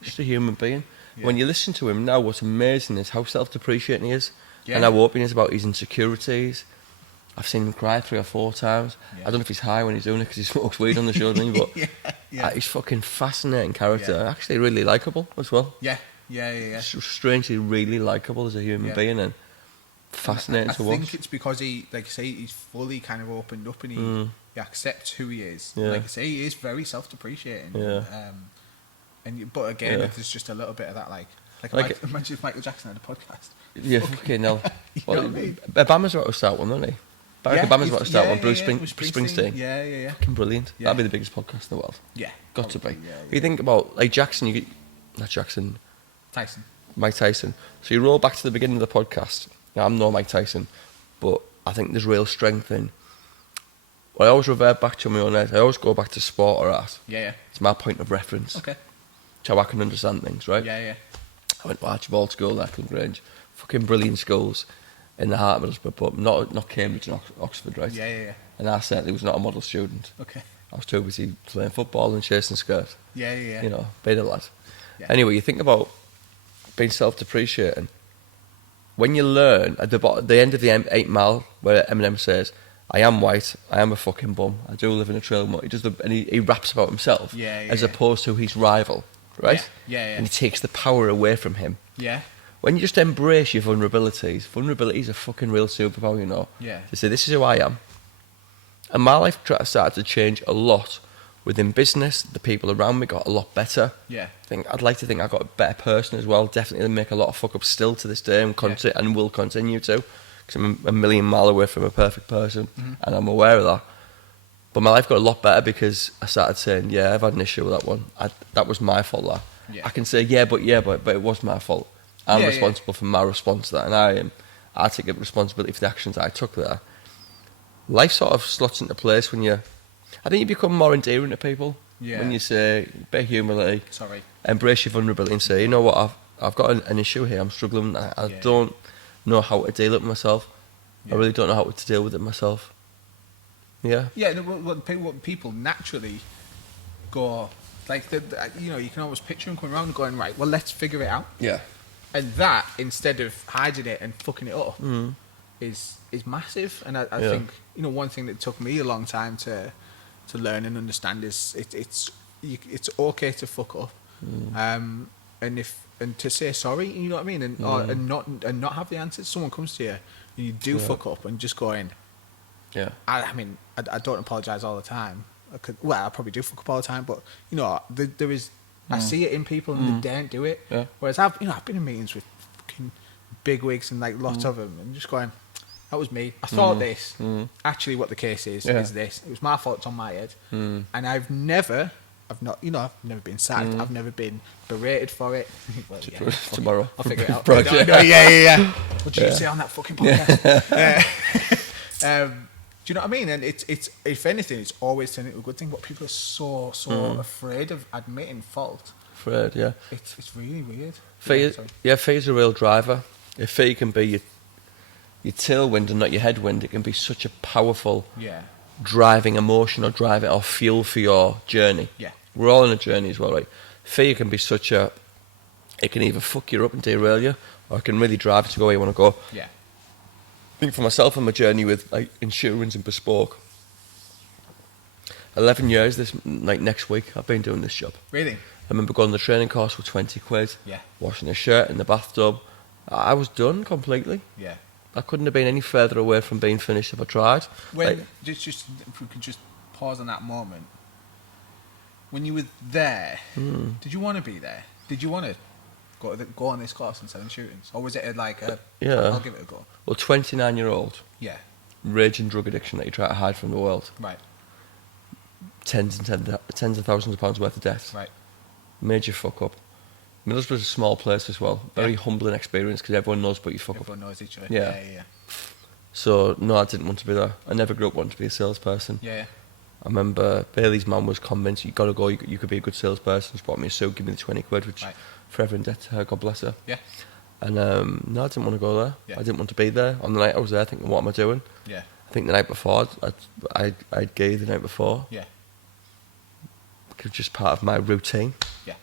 Just a human being. When you listen to him now, what's amazing is how self-depreciating he is, and how open he is about his insecurities. I've seen him cry 3 or 4 times. I don't know if he's high when he's doing it because he smokes weed on the show, doesn't he? But he's fucking fascinating character. Actually, really likeable as well. Strangely, really likeable as a human being and fascinating to watch. I think it's because he, like you say, he's fully kind of opened up and he accepts who he is. Like you say, he is very self-depreciating. But again, there's just a little bit of that, Like imagine if Michael Jackson had a podcast. Yeah, fucking hell. Well, know what I mean? Obama's about to start one, isn't he? Barack Obama's about to start one. Bruce Springsteen. Yeah. Fucking brilliant. Yeah. That'd be the biggest podcast in the world. Yeah. Got to be. Yeah. You think about, like, Jackson, Tyson. Mike Tyson. So you roll back to the beginning of the podcast. Now, I'm no Mike Tyson, but I think there's real strength in... Well, I always revert back to my own head. I always go back to sport or art. Yeah. It's my point of reference. Okay. It's how I can understand things, right? Yeah. I went to Archibald School, Lackland Grange. Fucking brilliant schools in the heart of Middlesbrough, but not Cambridge and Oxford, right? Yeah. And I certainly was not a model student. Okay. I was too busy playing football and chasing skirt. Yeah. You know, being a lad. Yeah. Anyway, you think about being self-depreciating. When you learn at the end of the 8 Mile, where Eminem says, "I am white, I am a fucking bum, I do live in a trailer mud," he raps about himself, as opposed to his rival, right? Yeah. And he takes the power away from him. Yeah. When you just embrace your vulnerabilities are a fucking real superpower, you know. Yeah. To say, this is who I am. And my life started to change a lot within business. The people around me got a lot better. Yeah. I'd like to think I got a better person as well. Definitely make a lot of fuck-ups still to this day and will continue to. Because I'm a million mile away from a perfect person, and I'm aware of that. But my life got a lot better because I started saying, yeah, I've had an issue with that one. That was my fault, that. Yeah. I can say, but it was my fault. I'm responsible for my response to that, and I take responsibility for the actions I took there. Life sort of slots into place when I think you become more endearing to people. Yeah. When you say, be humility, Sorry. embrace your vulnerability and say, you know what, I've got an issue here, I'm struggling, I don't know how to deal with it myself. I really don't know how to deal with it myself. Yeah. Yeah, what people naturally go, like, you can always picture them coming around and going, right, well, let's figure it out. Yeah. And that, instead of hiding it and fucking it up, is massive. And I think, one thing that took me a long time to learn and understand is it's okay to fuck up, and to say sorry. You know what I mean? And not have the answers. Someone comes to you and you do fuck up, and just going, yeah. I mean, I don't apologise all the time. I probably do fuck up all the time, but there is. I see it in people and they daren't do it. Yeah. Whereas I've been in meetings with fucking big wigs and like lots of them, and just going, that was me. I thought this. Actually, what the case is this. It was my fault. It's on my head. And I've never been sacked. I've never been berated for it. Well, Tomorrow, I'll figure it out. Yeah. What did you say on that fucking podcast? Do you know what I mean? And it's if anything, it's always turned into a good thing. But people are so afraid of admitting fault. Afraid, yeah. It's really weird. Fear's a real driver. If fear can be your tailwind and not your headwind, it can be such a powerful driving emotion or fuel for your journey. Yeah. We're all on a journey as well, right? Fear can be it can either fuck you up and derail you, or it can really drive you to go where you want to go. Yeah. I think for myself on my journey with like insurance and bespoke, 11 years next week I've been doing this job. Really? I remember going to the training course for 20 quid, Yeah. washing a shirt in the bathtub. I was done completely. Yeah. I couldn't have been any further away from being finished if I tried. Just if we could just pause on that moment. When you were there, did you want to be there? Did you want to go on this course and sell insurance? Or was it I'll give it a go? Well, 29-year-old, Yeah. raging drug addiction that you try to hide from the world. Right. Tens of thousands of pounds worth of debt. Right. Major fuck up. Middlesbrough's a small place as well. Very humbling experience because everyone knows but you fuck up. Everyone knows each other. Yeah. Yeah. So, no, I didn't want to be there. I never grew up wanting to be a salesperson. Yeah. I remember Bailey's mum was convinced, you got to go, you could be a good salesperson. She bought me a suit, give me the 20 quid, which forever in debt to her, God bless her. Yeah. And no, I didn't want to go there. Yeah. I didn't want to be there. On the night I was there thinking, what am I doing? Yeah. I think the night before, I'd gay the night before. Yeah. It was just part of my routine. Yeah.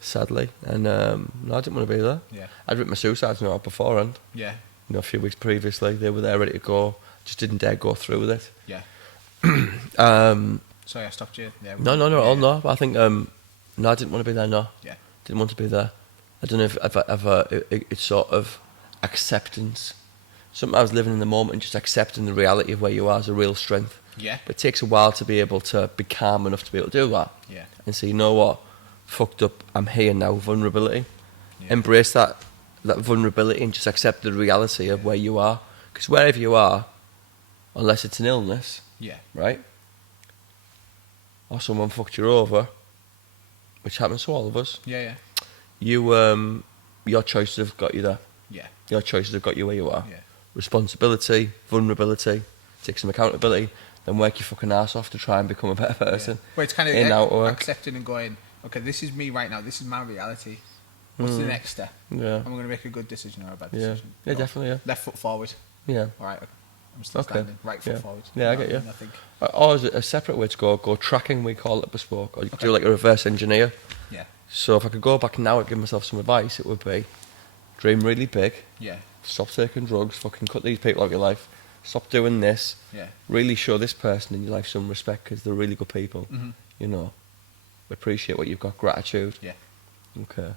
Sadly. And no, I didn't want to be there. Yeah. I'd written my suicide note beforehand. Yeah. A few weeks previously. They were there ready to go. Just didn't dare go through with it. Yeah. Sorry, I stopped you. Yeah, no. I think, no, I didn't want to be there, no. Yeah. Didn't want to be there. I don't know if it's sort of acceptance. Sometimes living in the moment and just accepting the reality of where you are is a real strength. Yeah. But it takes a while to be able to be calm enough to be able to do that. Yeah. And say, you know what, fucked up, I'm here now, vulnerability. embrace that vulnerability and just accept the reality of where you are. Because wherever you are, unless it's an illness, right, or someone fucked you over, which happens to all of us, your choices have got you there. Your choices have got you where you are. Responsibility, vulnerability, take some accountability, then work your fucking ass off to try and become a better person. Well, it's kind of accepting and going, okay, this is me right now, this is my reality. What's the next step? I'm going to make a good decision or a bad decision. Yeah, definitely, Left foot forward. All right, I'm still standing. Right foot forward. Yeah, I get you. Or is it a separate way to go tracking, we call it bespoke, or you could do like a reverse engineer. So if I could go back now and give myself some advice, it would be dream really big. Stop taking drugs, fucking cut these people out of your life. Stop doing this. Really show this person in your life some respect because they're really good people. You know, appreciate what you've got, gratitude. Okay.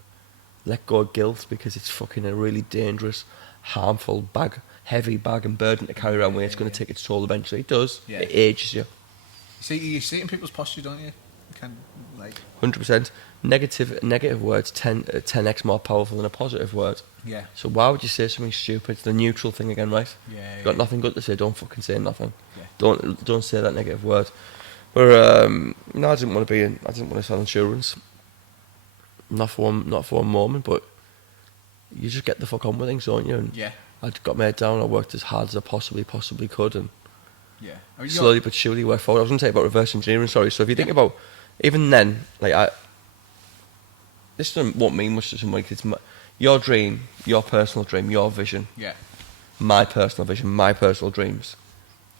Let go of guilt because it's fucking a really dangerous, harmful heavy bag and burden to carry around with. It's going to take its toll eventually. It does. It ages you. You see it in people's posture, don't you? 100%. Negative words 10x more powerful than a positive word. So why would you say something stupid? It's the neutral thing again, right? You've got nothing good to say, don't fucking say nothing. Don't say that negative word. But no, I didn't want to sell insurance. Not for one moment, but you just get the fuck on with things, don't you? And I got my head down. I worked as hard as I possibly could, and slowly but surely worked forward. I was going to say about reverse engineering. Sorry. So if you think about even then, like this won't mean much to somebody. It's your dream, your personal dream, your vision. My personal vision, my personal dreams,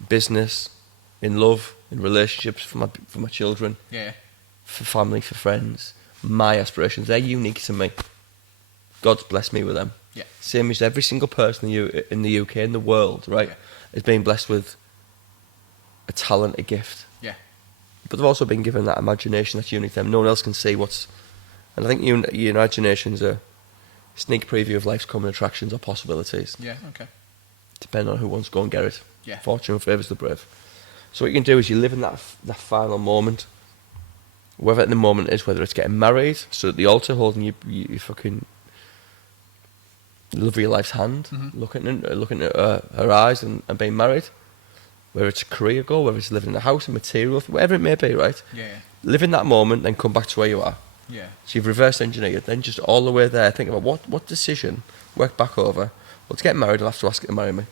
business, in love, in relationships, for my children, for family, for friends. My aspirations, they're unique to me. God's blessed me with them. Same as every single person in the UK, in the world, right, is being blessed with a talent, a gift. But they've also been given that imagination that's unique to them. No one else can see what's... And I think your imagination's a sneak preview of life's common attractions or possibilities. Depending on who wants to go and get it. Fortune favours the brave. So what you can do is you live in that final moment. Whether the moment is, whether it's getting married, so at the altar holding you fucking love of your life's hand, looking at her eyes and being married. Whether it's a career goal, whether it's living in a house, a material, whatever it may be, right? Live in that moment, then come back to where you are. So you've reverse engineered, then just all the way there, think about what decision, work back over. Well, to get married, I'll have to ask her to marry me.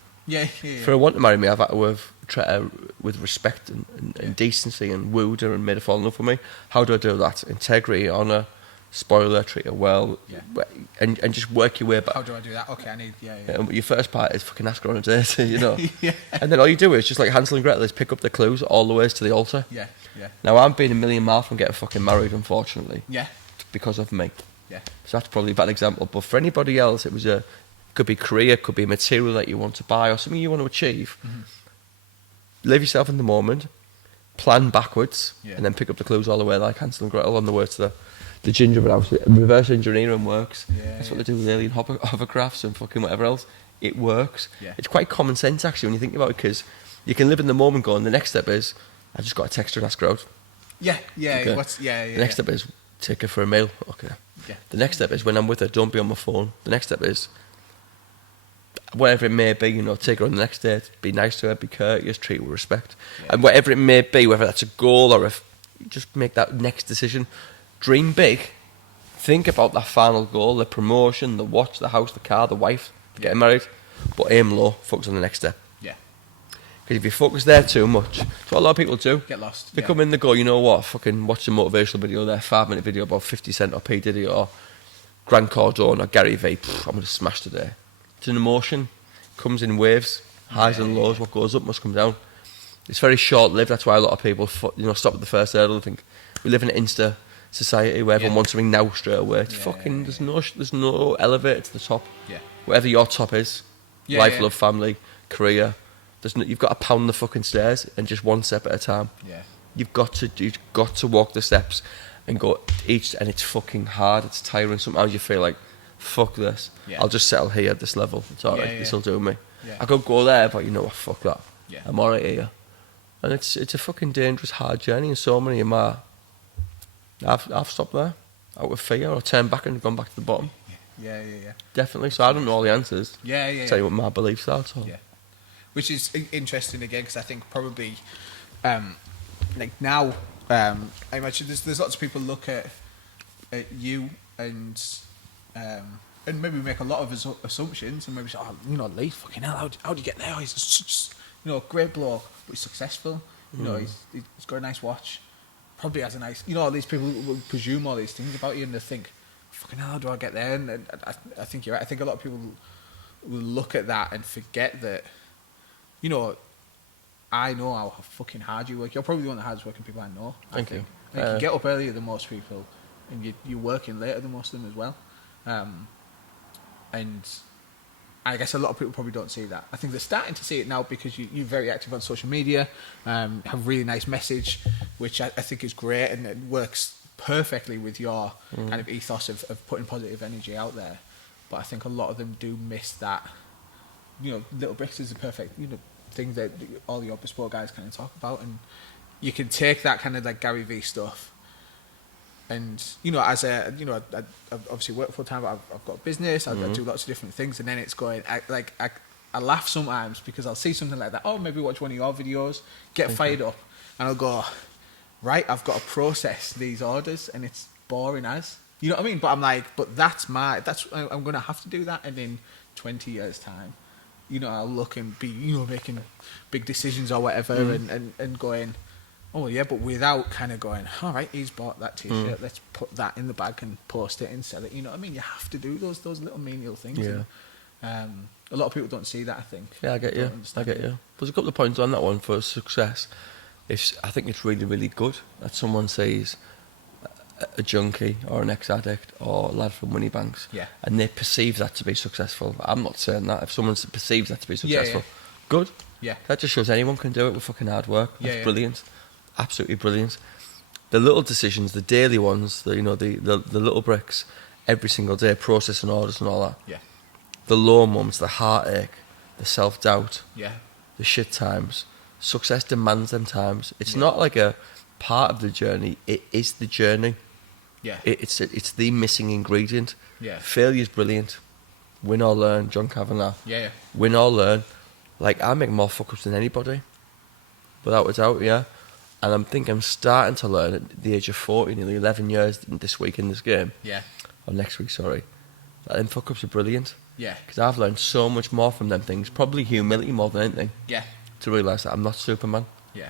For her want to marry me, I've had to treat her with respect and decency and wooed her and made her fall in love with me. How do I do that? Integrity, honour, spoil her, treat her well, and just work your way back. How do I do that? Okay, I need, your first part is fucking ask her on a date, you know. And then all you do is just like Hansel and Gretel, is pick up the clues all the ways to the altar. Now I'm being a million miles from getting fucking married, unfortunately. Because of me. So that's probably a bad example. But for anybody else, it could be career, could be a material that you want to buy or something you want to achieve. Live yourself in the moment, plan backwards, and then pick up the clues all the way like Hansel and Gretel on the way to the gingerbread house. Reverse engineering works. That's what they do with alien hovercrafts and fucking whatever else. It works. It's quite common sense actually when you think about it, because you can live in the moment going, the next step is, I just got to text her and ask her out. The next step is, take her for a meal. The next step is, when I'm with her, don't be on my phone. The next step is, whatever it may be, you know, take her on the next date, be nice to her, be courteous, treat her with respect. And whatever it may be, whether that's a goal or if you just make that next decision, dream big, think about that final goal, the promotion, the watch, the house, the car, the wife, getting married, but aim low, focus on the next step. Because if you focus there too much, that's what a lot of people do. Get lost. They come in, they go, you know what, fucking watch a motivational video there, 5-minute video about 50 Cent or P. Diddy or Grant Cardone or Gary Vee, I'm going to smash today. It's an emotion, comes in waves, highs and lows, what goes up must come down. It's very short-lived, that's why a lot of people stop at the first hurdle and think, we live in an Insta society where everyone wants something now straight away. It's there's no elevator to the top. Whatever your top is, life, love, family, career, you've got to pound the fucking stairs and just one step at a time. You've got to walk the steps and go each, and it's fucking hard, it's tiring. Sometimes you feel like, fuck this, I'll just settle here at this level, it's alright, this'll do me. I could go there, but you know what, fuck that, I'm alright here. And it's a fucking dangerous, hard journey, and so many of my, I've stopped there out of fear, or turned back and gone back to the bottom. Yeah. Definitely. So I don't know all the answers. Yeah. Tell you what my beliefs are. So. Yeah. Which is interesting again, because I think probably, like now, I imagine there's lots of people look at you and maybe make a lot of assumptions and maybe say, oh, Lee, fucking hell, how do you get there? He's such, great bloke, but he's successful. He's got a nice watch. Probably has a nice, all these people will presume all these things about you and they think, fucking hell, how do I get there? And I think you're right. I think a lot of people will look at that and forget that, I know how fucking hard you work. You're probably one of the hardest working people I know. Thank you. You get up earlier than most people, and you're working later than most of them as well. And I guess a lot of people probably don't see that. I think they're starting to see it now because you're very active on social media, have a really nice message, which I think is great, and it works perfectly with your kind of ethos of putting positive energy out there. But I think a lot of them do miss that. Little bricks is the perfect, thing that all your bespoke guys kind of talk about, and you can take that kind of like Gary V stuff, and as I obviously work full time, but I've got a business, I do lots of different things, and then it's going I laugh sometimes because I'll see something like that. Oh, maybe watch one of your videos, get fired up, and I'll go, right, I've got to process these orders, and it's boring as, you know what I mean? But I'm like, but I'm going to have to do that, and in 20 years time, I'll look and be, making big decisions or whatever, and going, oh yeah, but without kind of going, all right, he's bought that t-shirt, let's put that in the bag and post it and sell it. You know what I mean? You have to do those little menial things. Yeah. And, a lot of people don't see that, I think. Yeah, I get you. There's a couple of points on that one for success. I think it's really, really good that someone says a junkie or an ex-addict or a lad from Moneybanks, and they perceive that to be successful. I'm not saying that. If someone perceives that to be successful, good. Yeah. That just shows anyone can do it with fucking hard work. That's brilliant. Absolutely brilliant. The little decisions, the daily ones, the little bricks, every single day, processing orders and all that. Yeah. The low moments, the heartache, the self-doubt, the shit times. Success demands them times. It's not like a part of the journey. It is the journey. Yeah. It's the missing ingredient. Yeah. Failure's brilliant. Win or learn, John Kavanagh. Yeah. Win or learn. Like, I make more fuck-ups than anybody. Without a doubt, yeah. And I'm starting to learn at the age of 40, nearly 11 years this week in this game. Yeah. Or next week, sorry. That them fuck-ups are brilliant. Yeah. Because I've learned so much more from them things. Probably humility more than anything. Yeah. To realise that I'm not Superman. Yeah.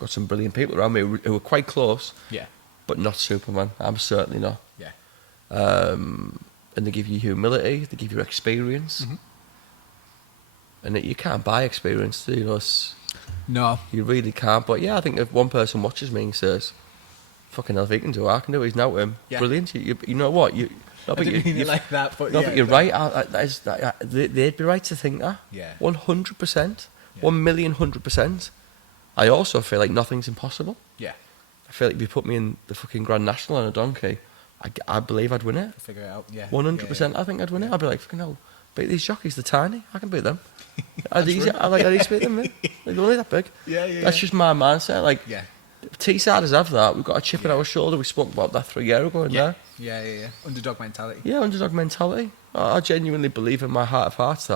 Got some brilliant people around me who are quite close. Yeah. But not Superman. I'm certainly not. Yeah. And they give you humility. They give you experience. Mm-hmm. And you can't buy experience, do you? No. You really can't. But yeah, I think if one person watches me and says, fucking hell, if he can do it, I can do it. He's now him. Yeah. Brilliant. You know what? I didn't mean it like that, but no, but you're right. They'd be right to think that. Yeah. 100%. 1,100,000%. I also feel like nothing's impossible. Yeah. I feel like if you put me in the fucking Grand National on a donkey, I believe I'd win it. Figure it out. Yeah. 100%. I think I'd win it. I'd be like, fucking hell, beat these jockeys. They're tiny. I can beat them. I'd easy beat them. Man. They're only that big. Yeah. That's just my mindset. Like. Yeah. Teessiders have that. We've got a chip in our shoulder. We spoke about that 3 years ago. Yeah. Underdog mentality. Yeah, underdog mentality. I genuinely believe in my heart of hearts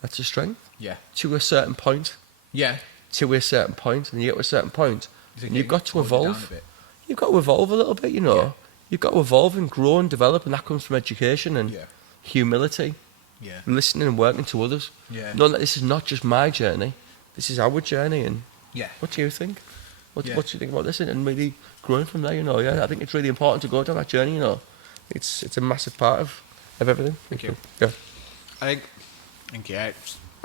that's a strength. Yeah. To a certain point. Yeah. To a certain point, and you get to a certain point, and you've got to evolve. You've got to evolve a little bit, Yeah. You've got to evolve and grow and develop, and that comes from education and humility. Yeah. And listening and working to others. Yeah. No, this is not just my journey. This is our journey, and what do you think? What do you think about this and really growing from there, I think it's really important to go down that journey, It's a massive part of everything. Thank you. Yeah. I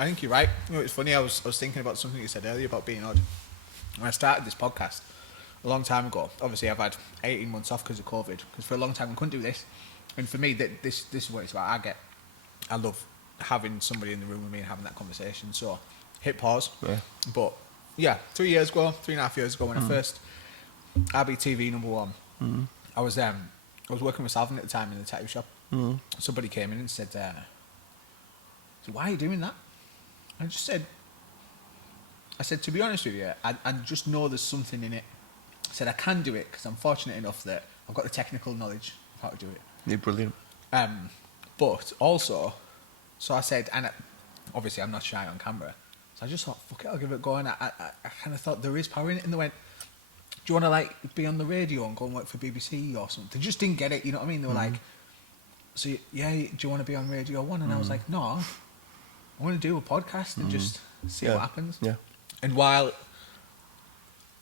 think you're right. It's funny, I was thinking about something you said earlier about being odd. When I started this podcast a long time ago, obviously I've had 18 months off because of COVID, because for a long time I couldn't do this. And for me, this is what it's about. I love having somebody in the room with me and having that conversation. So, hit pause. Yeah. But 3.5 years ago, when I first RBTV #1, I was working with Salvin at the time in the tattoo shop. Somebody came in and said, so why are you doing that? I said, to be honest with you, I just know there's something in it. I said, I can do it because I'm fortunate enough that I've got the technical knowledge of how to do it. You're brilliant. But also, so I said, and obviously I'm not shy on camera, so I just thought, fuck it, I'll give it a go. And I kind of thought there is power in it. And they went, do you want to like be on the radio and go and work for BBC or something? They just didn't get it, you know what I mean? They were like, so yeah, do you want to be on Radio 1? And I was like, no, I want to do a podcast and just see what happens. Yeah. And while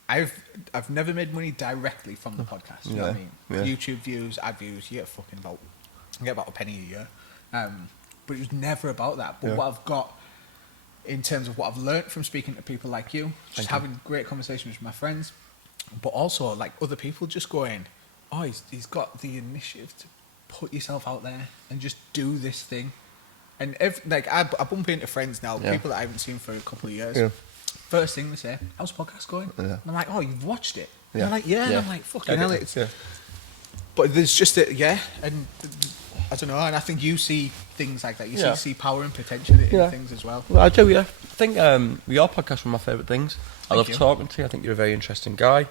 I've never made money directly from the podcast, you know what I mean? Yeah. YouTube views, ad views, you get about a penny a year. But it was never about that. But what I've got in terms of what I've learned from speaking to people like you, just having great conversations with my friends, but also like other people just going, oh, he's got the initiative to put yourself out there and just do this thing. And I bump into friends now, people that I haven't seen for a couple of years. Yeah. First thing they say, how's the podcast going? Yeah. And I'm like, oh, you've watched it? And they're like, yeah. And I'm like, fucking hell, it's... Yeah. But there's just and I don't know, and I think you see things like that. You see power and potential in things as well. Well, I do, yeah. I think your podcast is one of my favourite things. I love talking to you. I think you're a very interesting guy.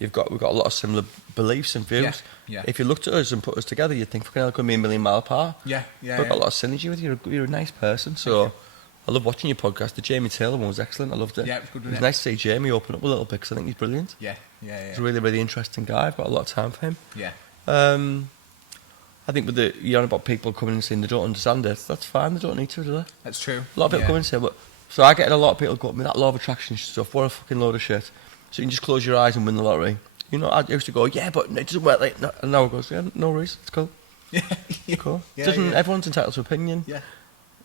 We've got a lot of similar beliefs and views. Yeah. If you looked at us and put us together, you'd think, fucking hell, it could be a million mile apart. Yeah. But I've got a lot of synergy with you. You're a nice person, so I love watching your podcast. The Jamie Taylor one was excellent. I loved it. Yeah, it was good. It was nice to see Jamie open up a little bit because I think he's brilliant. Yeah. He's a really, really interesting guy. I've got a lot of time for him. Yeah. I think with you're on about people coming and saying they don't understand it. That's fine. They don't need to, do they? That's true. A lot of people come and say, "But so I get a lot of people go, "Me that law of attraction stuff. What a fucking load of shit." So you can just close your eyes and win the lottery. You know, I used to go, "Yeah, but it doesn't work like." And now it goes, "Yeah, no worries. It's cool." Yeah. Cool. Everyone's entitled to opinion. Yeah.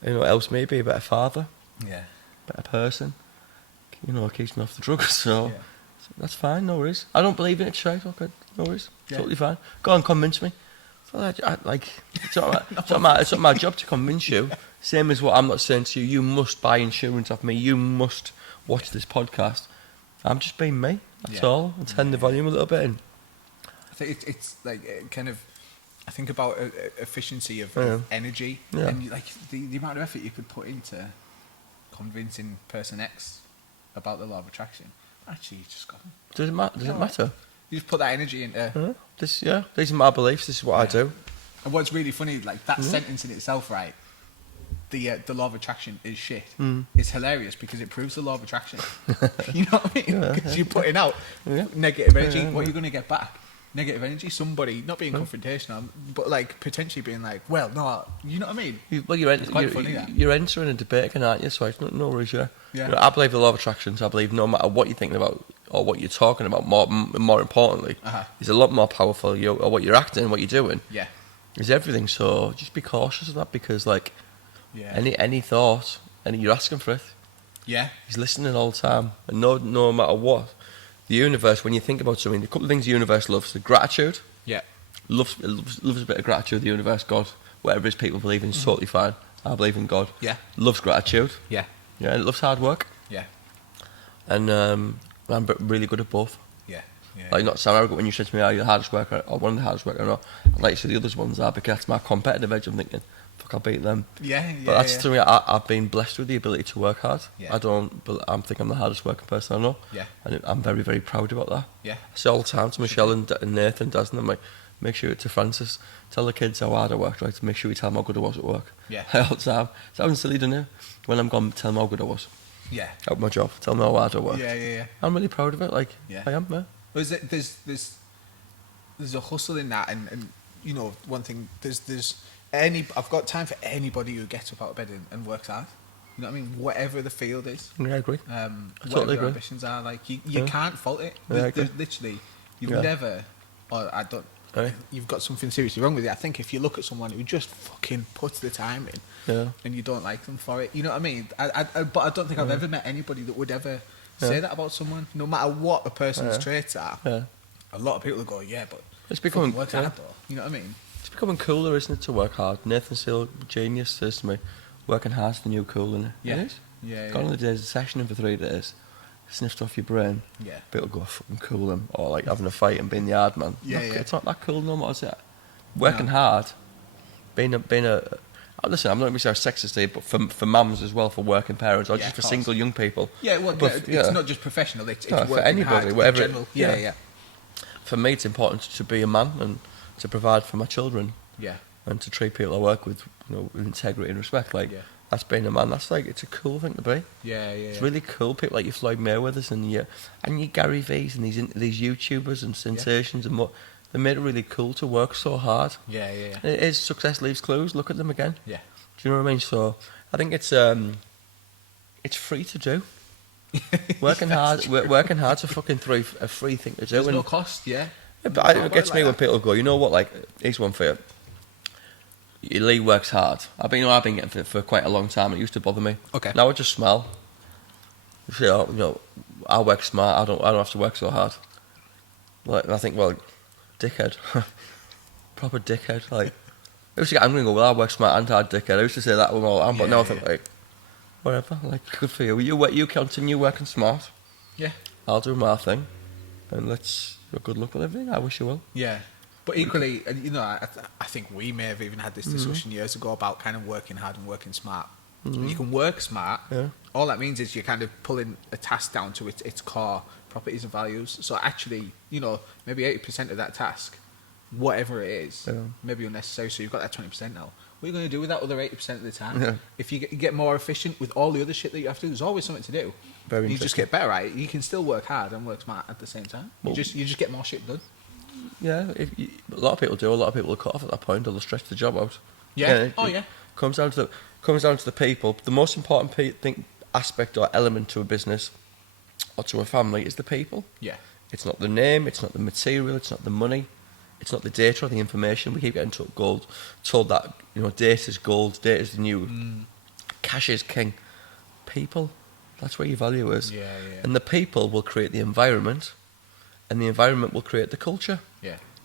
You know, else maybe a better father. Yeah. Better person. You know, keeps me off the drugs. So that's fine. No worries. I don't believe in it. Straight. Okay. No worries. Totally fine. Go and convince me. So it's not my job to convince you. Same as what I'm not saying to you. You must buy insurance off me. You must watch this podcast. I'm just being me. That's all. And turn the volume a little bit. And I think it's like kind of. I think about efficiency of energy and like the amount of effort you could put into convincing person X about the law of attraction. Actually, you just got them. Does it matter? You just put that energy into... These are my beliefs, this is what I do. And what's really funny, like that sentence in itself, right, the law of attraction is shit. It's hilarious because it proves the law of attraction. You know what I mean? Because you're putting out negative energy, what are you going to get back? Negative energy, somebody, not being confrontational, but like potentially being like, well, no, you know what I mean? You're entering a debate again, aren't you? So it's no worries, You know, I believe the law of attraction, so I believe no matter what you're thinking about or what you're talking about, more importantly, is a lot more powerful. Or what you're acting, what you're doing, is everything. So just be cautious of that because, like, any thought, you're asking for it. Yeah, he's listening all the time, and no matter what, the universe. When you think about something, a couple of things the universe loves: the gratitude. Yeah, loves a bit of gratitude. The universe, God, whatever it is people believe in, is totally fine. I believe in God. Yeah, loves gratitude. Yeah, and it loves hard work. Yeah, and I'm really good at both. Yeah. Like, not so arrogant when you said to me, "Are you the hardest worker?" or "One of the hardest worker?" No, I'd like to say the others ones are because that's my competitive edge. I'm thinking, fuck, I'll beat them. But that's to me, I've been blessed with the ability to work hard. I think I'm the hardest working person I know. Yeah. And I'm very, very proud about that. Yeah. I say all the time to Michelle and Nathan and Daz, and I'm like, make sure to Francis, tell the kids how hard I worked, right? Make sure we tell them how good I was at work. Yeah. All the time. It sounds silly, doesn't it? When I'm gone, tell them how good I was. Yeah. Out my job. Tell them how hard I worked. Yeah. I'm really proud of it. Like, I am, man. There's a hustle in that, and you know, one thing, I've got time for anybody who gets up out of bed and works hard. You know what I mean? Whatever the field is. Yeah, I agree. Whatever your ambitions are, like you can't fault it. There's literally, you've never, or I don't. You've got something seriously wrong with it. I think if you look at someone who just fucking puts the time in, and you don't like them for it, you know what I mean? But I don't think I've ever met anybody that would ever say that about someone, no matter what a person's traits are. A lot of people will go, but it's becoming work hard though. You know what I mean? It's becoming cooler, isn't it, to work hard? Nathan Steele, genius, says to me, working hard's the new cool, isn't it? Yeah. It is. Gone on the days of sessioning for 3 days, sniffed off your brain. Yeah. People go fucking cool them, or like having a fight and being the hard man. It's not that cool no matter what. Working hard, being a listen, I'm not going to say sexist here, but for mums as well, for working parents, or just for single young people. Yeah, well, it's not just professional, it's for anybody, whatever. In general. For me, it's important to be a man and to provide for my children. Yeah. and to treat people I work with, with integrity and respect. Like, that's being a man. That's like, it's a cool thing to be. It's really cool. People like your Floyd Mayweathers and your Gary V's and these YouTubers and sensations and what. They made it really cool to work so hard. It is, success leaves clues. Look at them again. Do you know what I mean? So I think it's free to do. Working hard's a fucking a free thing to do. There's no cost. But it gets me when people go, you know what? Like, here's one for you. Lee works hard. I've been getting it for quite a long time. It used to bother me. Okay. Now I just smile. I work smart. I don't have to work so hard. Like, I think, well, dickhead, proper dickhead. Like, I used to get angry and go, well, I work smart and hard, dickhead. I used to say that all the time, but now I think, like, whatever. Like, good for you. You continue working smart. I'll do my thing, and good luck with everything. I wish you will. But equally, I think we may have even had this discussion years ago about kind of working hard and working smart. You can work smart. All that means is you're kind of pulling a task down to its core properties and values. So actually, maybe 80% of that task, whatever it is, maybe unnecessary. So you've got that 20% now. What are you going to do with that other 80% of the time? If you get more efficient with all the other shit that you have to do, there's always something to do. You just get better at it. You can still work hard and work smart at the same time. You just get more shit done. A lot of people do. A lot of people are cut off at that point, or they'll stretch the job out. Comes down to the people. The most important aspect or element to a business or to a family is the people. It's not the name, it's not the material, it's not the money, it's not the data or the information. We keep getting told that data's gold, data's the new, cash is king. People, that's where your value is. And the people will create the environment, and the environment will create the culture.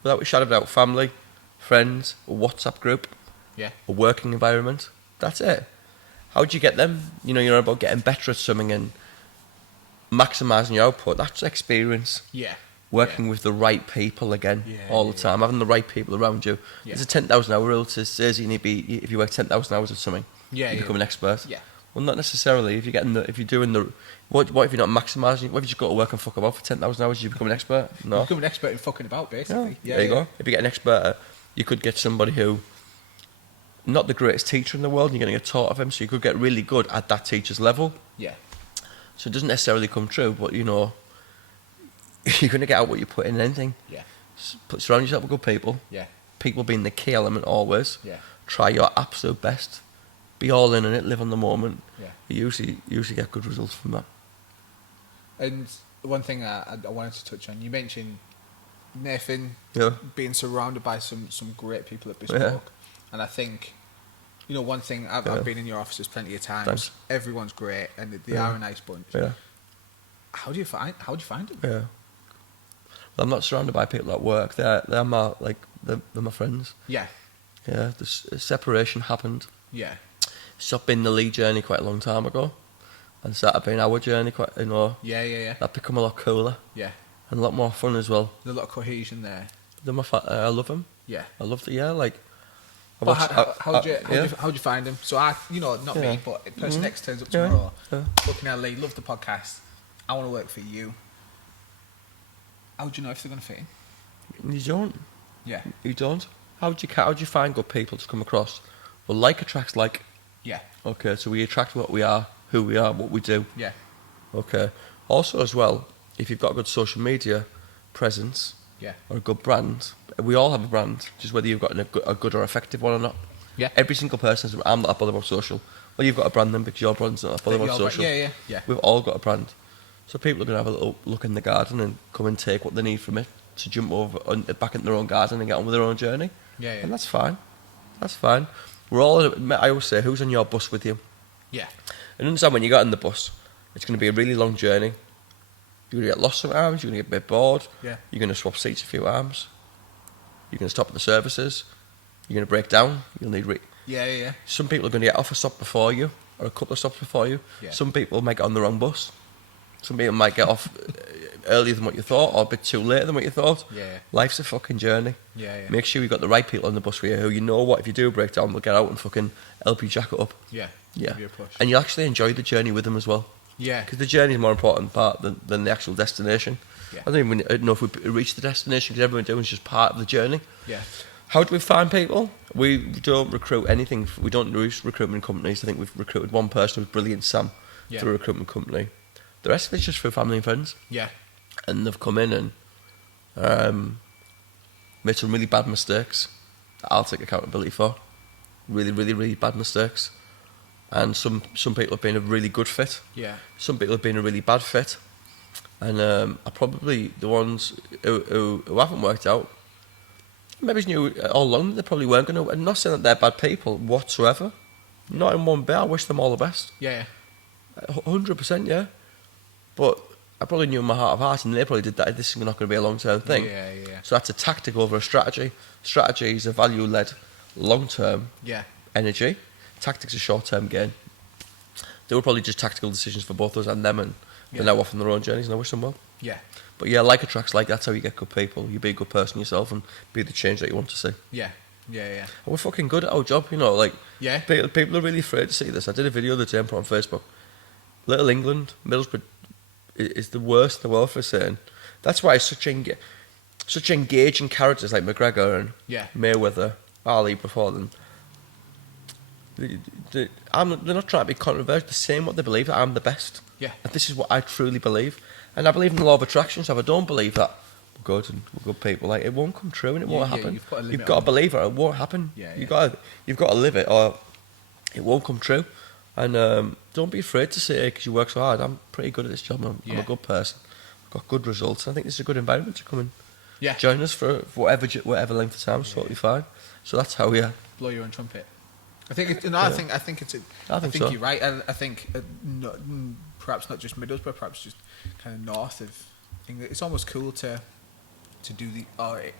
Without a shadow of a doubt, family, friends, a WhatsApp group, a working environment. That's it. How do you get them? You're about getting better at something and maximising your output. That's experience. Working with the right people again all the time. Having the right people around you. There's a 10,000 hour rule that says you need to be, if you work 10,000 hours at something, you become an expert. Well, not necessarily. If you're doing the, what if you're not maximising? What if you just go to work and fuck about for 10,000 hours? You become an expert? No. You become an expert in fucking about, basically. There you go. If you get an expert, you could get somebody who, not the greatest teacher in the world, and you're going to get taught of him, so you could get really good at that teacher's level. So it doesn't necessarily come true, but you're going to get out what you put in anything. Surround yourself with good people. People being the key element always. Try your absolute best. Be all in on it, live on the moment. You usually get good results from that. And one thing I wanted to touch on, you mentioned Nathan being surrounded by some great people at Bespoke. And I think, one thing, I've been in your offices plenty of times. Thanks. Everyone's great, and they are a nice bunch. How do you find them? Well, I'm not surrounded by people at work. They're my friends. The separation happened. Stopped being the Lee journey quite a long time ago, and started being our journey quite. That become a lot cooler. And a lot more fun as well. There's a lot of cohesion there. I love them. I love the How do you find them? So not me, but if person X turns up tomorrow, looking at Lee, love the podcast, I want to work for you. How do you know if they're going to fit in? You don't. You don't. How do you find good people to come across? Well, like attracts like. Okay, so we attract what we are, who we are, what we do. Okay. Also, as well, if you've got a good social media presence, or a good brand, we all have a brand, just whether you've got a good or effective one or not. Every single person says, I'm not bothered about social. Well, you've got a brand then because your brand's not bothered about social. We've all got a brand. So people are going to have a little look in the garden and come and take what they need from it to jump over back into their own garden and get on with their own journey. And that's fine. We're all, I always say, who's on your bus with you? And understand when you got on the bus, it's going to be a really long journey. You're going to get lost sometimes, you're going to get a bit bored, you're going to swap seats a few times, you're going to stop at the services, you're going to break down, you'll need... Some people are going to get off a stop before you, or a couple of stops before you. Some people might get on the wrong bus. Some people might get off earlier than what you thought, or a bit too late than what you thought. Life's a fucking journey. Make sure you've got the right people on the bus for you, who you know what, if you do break down, they'll get out and fucking help you jack it up. And you'll actually enjoy the journey with them as well. Because the journey is more important part than the actual destination. I don't even know if we reach the destination, because everyone doing is just part of the journey. How do we find people? We don't recruit anything. We don't use recruitment companies. I think we've recruited one person who's brilliant, Sam, through a recruitment company. The rest of it's just through family and friends. Yeah. And they've come in and made some really bad mistakes that I'll take accountability for. Really, really, really bad mistakes. And some people have been a really good fit. Yeah. Some people have been a really bad fit. And are probably the ones who haven't worked out. Maybe it's knew all along that they probably weren't going to. I'm not saying that they're bad people whatsoever. Not in one bit. I wish them all the best. Yeah. 100%, yeah. But I probably knew in my heart of hearts, and they probably did that. This is not going to be a long-term thing. Yeah. So that's a tactic over a strategy. Strategy is a value-led, long-term energy. Tactics a short-term gain. They were probably just tactical decisions for both us and them, and they're now off on their own journeys, and I wish them well. Yeah. But yeah, like attracts like. That's how you get good people. You be a good person yourself and be the change that you want to see. Yeah. And we're fucking good at our job, you know. Like, people are really afraid to see this. I did a video the other day and put on Facebook. Little England, Middlesbrough is the worst in the world for saying. That's why such engaging characters like McGregor and Mayweather, Ali before them. They're not trying to be controversial. They're saying what they believe. That I'm the best. Yeah. And this is what I truly believe. And I believe in the law of attraction. So if I don't believe that, we're good and we're good people. Like, it won't come true and it won't happen. You've got to believe it. It won't happen. You've got to live it, or it won't come true. And don't be afraid to say it because you work so hard. I'm pretty good at this job. I'm a good person. I've got good results. And I think this is a good environment to come and join us for whatever length of time. It's totally fine. So that's how we blow your own trumpet. I think you're right. I think perhaps not just Middlesbrough, perhaps just kind of north of. I think it's almost cool to do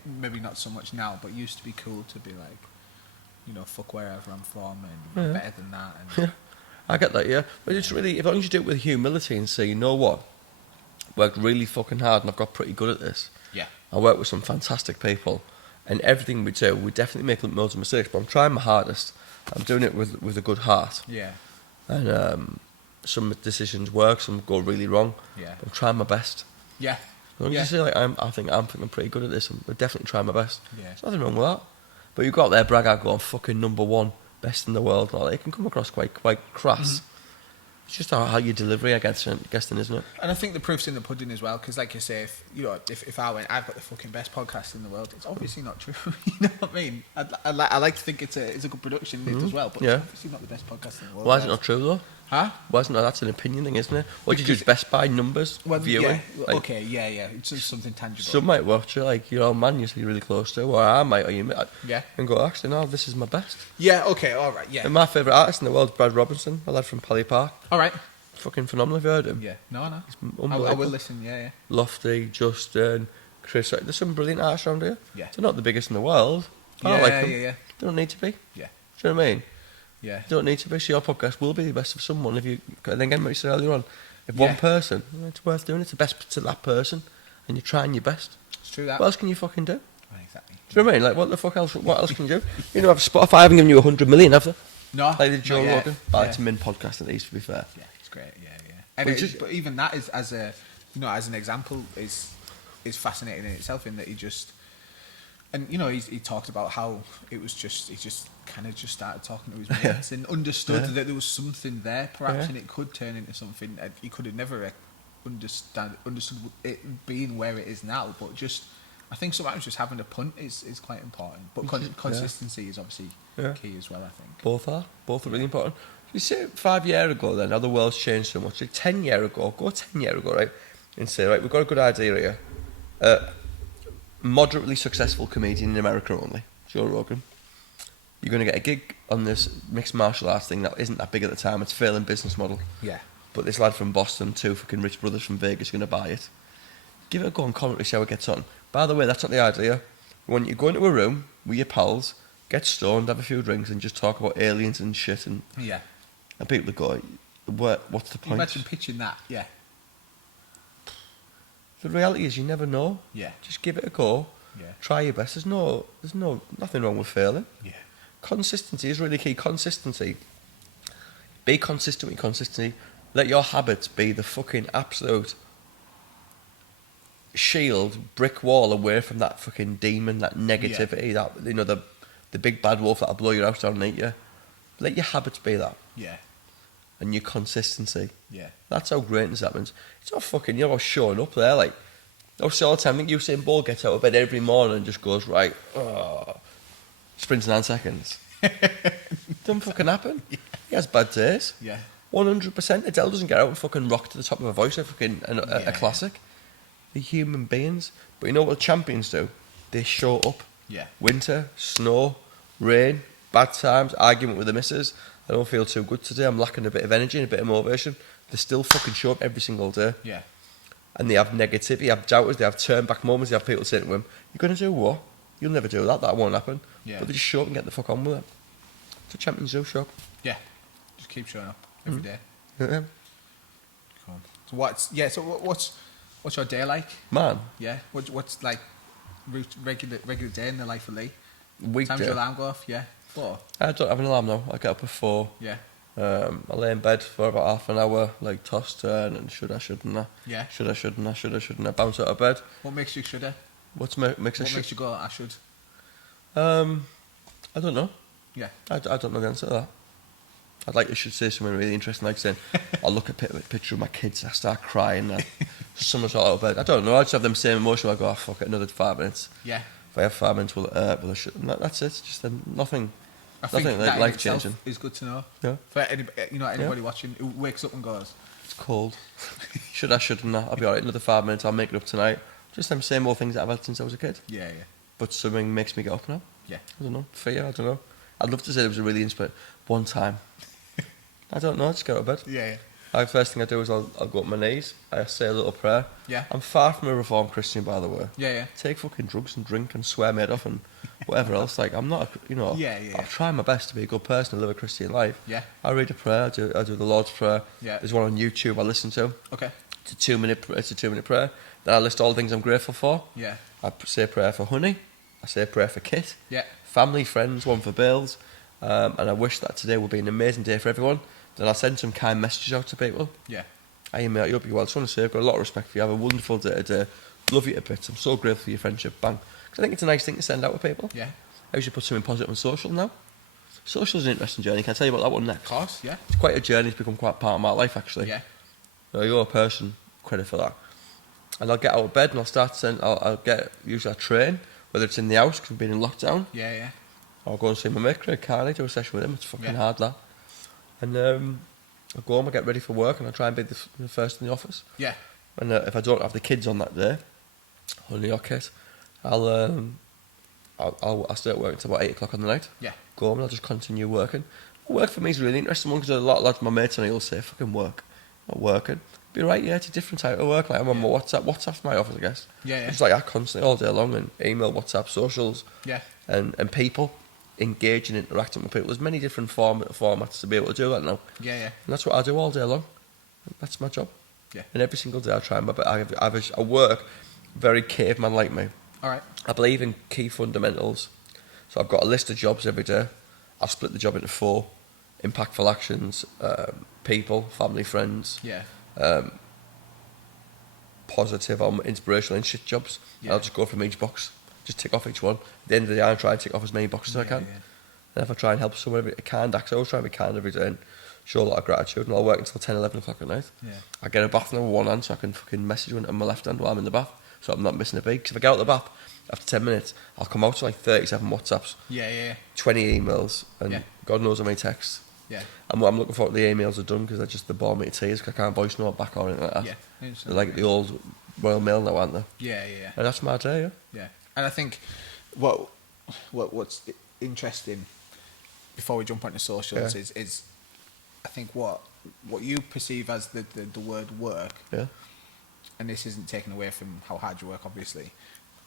maybe not so much now, but it used to be cool to be like, you know, fuck wherever I'm from and better than that. And I get that, yeah. But it's really, as long as you do it with humility and say, you know what, worked really fucking hard and I've got pretty good at this. Yeah. I work with some fantastic people, and everything we do, we definitely make loads of mistakes, but I'm trying my hardest. I'm doing it with a good heart. Yeah. And some decisions work, some go really wrong. Yeah. But I'm trying my best. Yeah. As long as you say, like, I think I'm pretty good at this, I'm definitely trying my best. Yeah. There's nothing wrong with that. But you've got there, brag out, go on fucking #1, best in the world. Like, it can come across quite crass. Mm-hmm. It's just how you deliver, I guess, isn't it? And I think the proof's in the pudding as well, because like you say, if I went, I've got the fucking best podcast in the world, it's obviously not true. You know what I mean? I like to think it's a good production as well, but it's obviously not the best podcast in the world. Why is it not true though? Huh? Why isn't that? That's an opinion thing, isn't it? What did you use best by numbers, viewing? Yeah, like, okay, it's just something tangible. Some might watch it, like your old man you're really close to, or I might, or you might, and go, actually, no, this is my best. Yeah, okay, all right, yeah. And my favourite artist in the world is Brad Robinson, a lad from Pally Park. All right. Fucking phenomenal. Have you heard him? Yeah. No. I will listen. Yeah. Lofty, Justin, Chris. There's some brilliant artists around here. Yeah. They're not the biggest in the world. I don't like them. Yeah. They don't need to be. Yeah. Do you know what I mean? Yeah. They don't need to be. So your podcast will be the best of someone. If you, and then again, what you said earlier on, if one person, it's worth doing. It's the best to that person, and you're trying your best. It's true that. What else can you fucking do? Exactly. Do you know what I mean? Like, what the fuck else? What else can you do? You know, Spotify haven't given you 100 million, have they? No. Like the Joe Rogan. But it's a min podcast at least, to be fair. Yeah, it's great. Yeah. And but even that is as an example is fascinating in itself, in that he talked about how he just kind of started talking to his mates and understood that there was something there perhaps, and it could turn into something he could have never understood it being where it is now. But just I think sometimes just having a punt is quite important. But consistency is obviously key as well, I think. Both are really important. You say 5 years ago then, how the world's changed so much. Like 10 years ago, right? And say, right, we've got a good idea here. Moderately successful comedian in America only, Joe Rogan. You're going to get a gig on this mixed martial arts thing that isn't that big at the time. It's a failing business model. Yeah. But this lad from Boston, 2 fucking rich brothers from Vegas, are going to buy it. Give it a go on commentary, see how it gets on. By the way, that's not the idea. When you go into a room with your pals, get stoned, have a few drinks, and just talk about aliens and shit and... Yeah. And people go, what's the point? Imagine pitching that, yeah. The reality is you never know. Yeah. Just give it a go. Yeah. Try your best. There's nothing wrong with failing. Yeah. Consistency is really key. Consistency. Be consistent with consistency. Let your habits be the fucking absolute shield, brick wall away from that fucking demon, that negativity, that, you know, the big bad wolf that'll blow your house down and eat you. Let your habits be that. Yeah. And your consistency. Yeah. That's how greatness happens. It's not fucking, you know, showing up there, like, all the time. I think Usain Bolt gets out of bed every morning and just goes, right, sprints in 9 seconds. Doesn't fucking happen. Yeah. He has bad days. Yeah. 100%. Adele doesn't get out and fucking rock to the top of her voice, a classic. They're human beings. But you know what the champions do? They show up. Yeah. Winter, snow, rain, bad times, argument with the missus. I don't feel too good today. I'm lacking a bit of energy and a bit of motivation. They still fucking show up every single day. Yeah. And they have negativity, they have doubters, they have turn back moments, they have people saying to them, you're going to do what? You'll never do that, that won't happen. Yeah. But they just show up and get the fuck on with it. It's a champions do, show up. Yeah. Just keep showing up every day. Yeah. Cool. So what's your day like? Man. Yeah. What's like regular day in the life of Lee? Weekday. Time's your alarm go off? Yeah. 4? I don't have an alarm now. I get up at 4. Yeah. I lay in bed for about half an hour, like toss, turn, and shouldn't I? Yeah. Shouldn't I? Bounce out of bed. What makes you shoulda? What makes you go, I should? I don't know. Yeah. I don't know the answer to that. I'd like you should say something really interesting, like saying, I look at a picture of my kids, I start crying, and someone's out of bed. I don't know, I just have them same emotion, I go, oh fuck it, another 5 minutes. Yeah. If I have 5 minutes, will I should? That's it, just nothing. I think Nothing that life changing. Is good to know. Yeah. For anybody watching who wakes up and goes, it's cold. Shouldn't I? I'll be alright. Another 5 minutes. I'll make it up tonight. Just them same old things that I've had since I was a kid. Yeah. But something makes me get up now. Yeah. I don't know. Fear. I don't know. I'd love to say it was a really inspiring. One time. I don't know. I just get out of bed. Yeah. First thing I do is I'll go up my knees. I say a little prayer. Yeah. I'm far from a reformed Christian, by the way. Yeah. Take fucking drugs and drink and swear made off and whatever else. Like, I'm not, Yeah. I'm trying my best to be a good person and live a Christian life. Yeah. I read a prayer. I do the Lord's Prayer. Yeah. There's one on YouTube I listen to. Okay. It's a 2-minute prayer. Then I list all the things I'm grateful for. Yeah. I say a prayer for honey. I say a prayer for Kit. Yeah. Family, friends, one for bills. And I wish that today would be an amazing day for everyone. Then I'll send some kind messages out to people. Yeah. Hey mate, you'll be well. I just want to say I've got a lot of respect for you. Have a wonderful day today. Love you to bits. I'm so grateful for your friendship. Bang. Because I think it's a nice thing to send out to people. Yeah. I usually put something positive on social now. Social's an interesting journey. Can I tell you about that one next? Of course, yeah. It's quite a journey. It's become quite part of my life, actually. Yeah. So you're a person, credit for that. And I'll get out of bed and I'll start to usually I train, whether it's in the house because we've been in lockdown. Yeah. I'll go and see my mate, Craig Carney, do a session with him. It's fucking hard, that. And I'll go home, I get ready for work, and I'll try and be the first in the office. Yeah. And if I don't have the kids on that day, honey or Kit, I'll stay at work until about 8 o'clock on the night. Yeah. Go home and I'll just continue working. Work for me is really interesting one because a lot of my mates and I will say, fucking work, not working. Be right, yeah, it's a different type of work. Like I'm on my WhatsApp. WhatsApp's my office, I guess. Yeah. It's like I constantly all day long and email, WhatsApp, socials. Yeah. And people engaging, interacting with people. There's many different formats to be able to do that now. Yeah. And that's what I do all day long. That's my job. Yeah. And every single day I try my best. I work very caveman like me. All right. I believe in key fundamentals. So I've got a list of jobs every day. I've split the job into 4. Impactful actions, people, family, friends. Yeah. Positive or inspirational and shit jobs. Yeah. I'll just go from each box. Just tick off each one. At the end of the day, I try and tick off as many boxes as I can. Yeah. And if I try and help someone, I can. I always try and be kind every day and show a lot of gratitude. And I'll work until 10, 11 o'clock at night. Yeah. I get a bath now with one hand so I can fucking message one on my left hand while I'm in the bath. So I'm not missing a beat. Because if I get out of the bath after 10 minutes, I'll come out to like 37 WhatsApps. Yeah. 20 emails. And God knows how many texts. Yeah. And what I'm looking for, the emails are done because they're just the bore me to tears because I can't voice note back or anything like that. Yeah. They're like the old Royal Mail now, aren't they? Yeah. And that's my day, Yeah. And I think what's interesting before we jump onto socials is I think what you perceive as the word work, and this isn't taken away from how hard you work, obviously,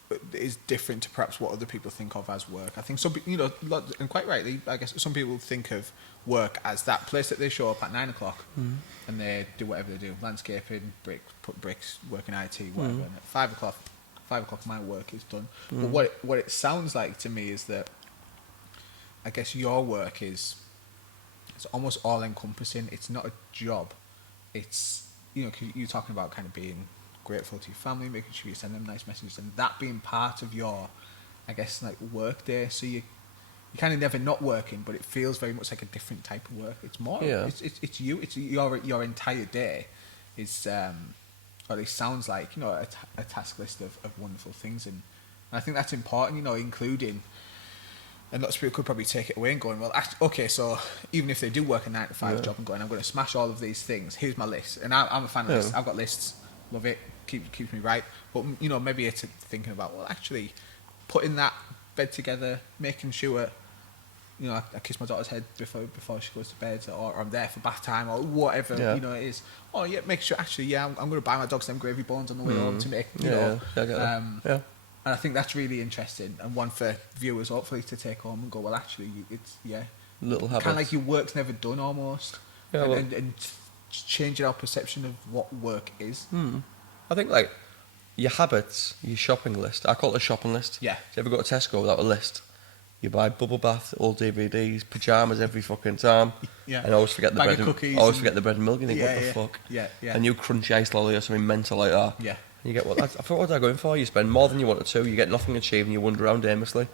but it is different to perhaps what other people think of as work. I think some people, and quite rightly, I guess some people think of work as that place that they show up at 9 o'clock and they do whatever they do, landscaping, put bricks, work in IT, whatever. And at 5 o'clock my work is done. But what it sounds like to me is that I guess your work it's almost all encompassing. It's not a job. It's 'cause you're talking about kind of being grateful to your family, making sure you send them nice messages, and that being part of your, I guess, like work day. So you kind of never not working, but it feels very much like a different type of work. It's more, it's you, it's your entire day is, or at least sounds like, you know, a task list of wonderful things, and I think that's important, you know, including. And lots of people could probably take it away and going, well, okay, so even if they do work a 9-to-5 job and going, I'm going to smash all of these things, here's my list. And I'm a fan of lists. I've got lists, love it, keeps me right. But, you know, maybe it's thinking about, well, actually, putting that bed together, making sure, you know, I kiss my daughter's head before she goes to bed, or I'm there for bath time, or whatever, you know, it is. Oh, yeah, make sure, actually, I'm going to buy my dog some gravy bones on the way home to make, you know. And I think that's really interesting, and one for viewers hopefully to take home and go, well, actually, it's little habits. Kind of like your work's never done almost, and changing our perception of what work is. I think like your habits, your shopping list. I call it a shopping list. Yeah. If you ever go to Tesco without a list, you buy bubble bath, old DVDs, pajamas every fucking time. Yeah. And I always forget the bread. Forget the bread and milk. And think, what the fuck? Yeah. A new crunchy iced lolly or something mental like that. Yeah. You get what I thought, what was I going for? You spend more than you wanted to, you get nothing achieved, and you wander around aimlessly.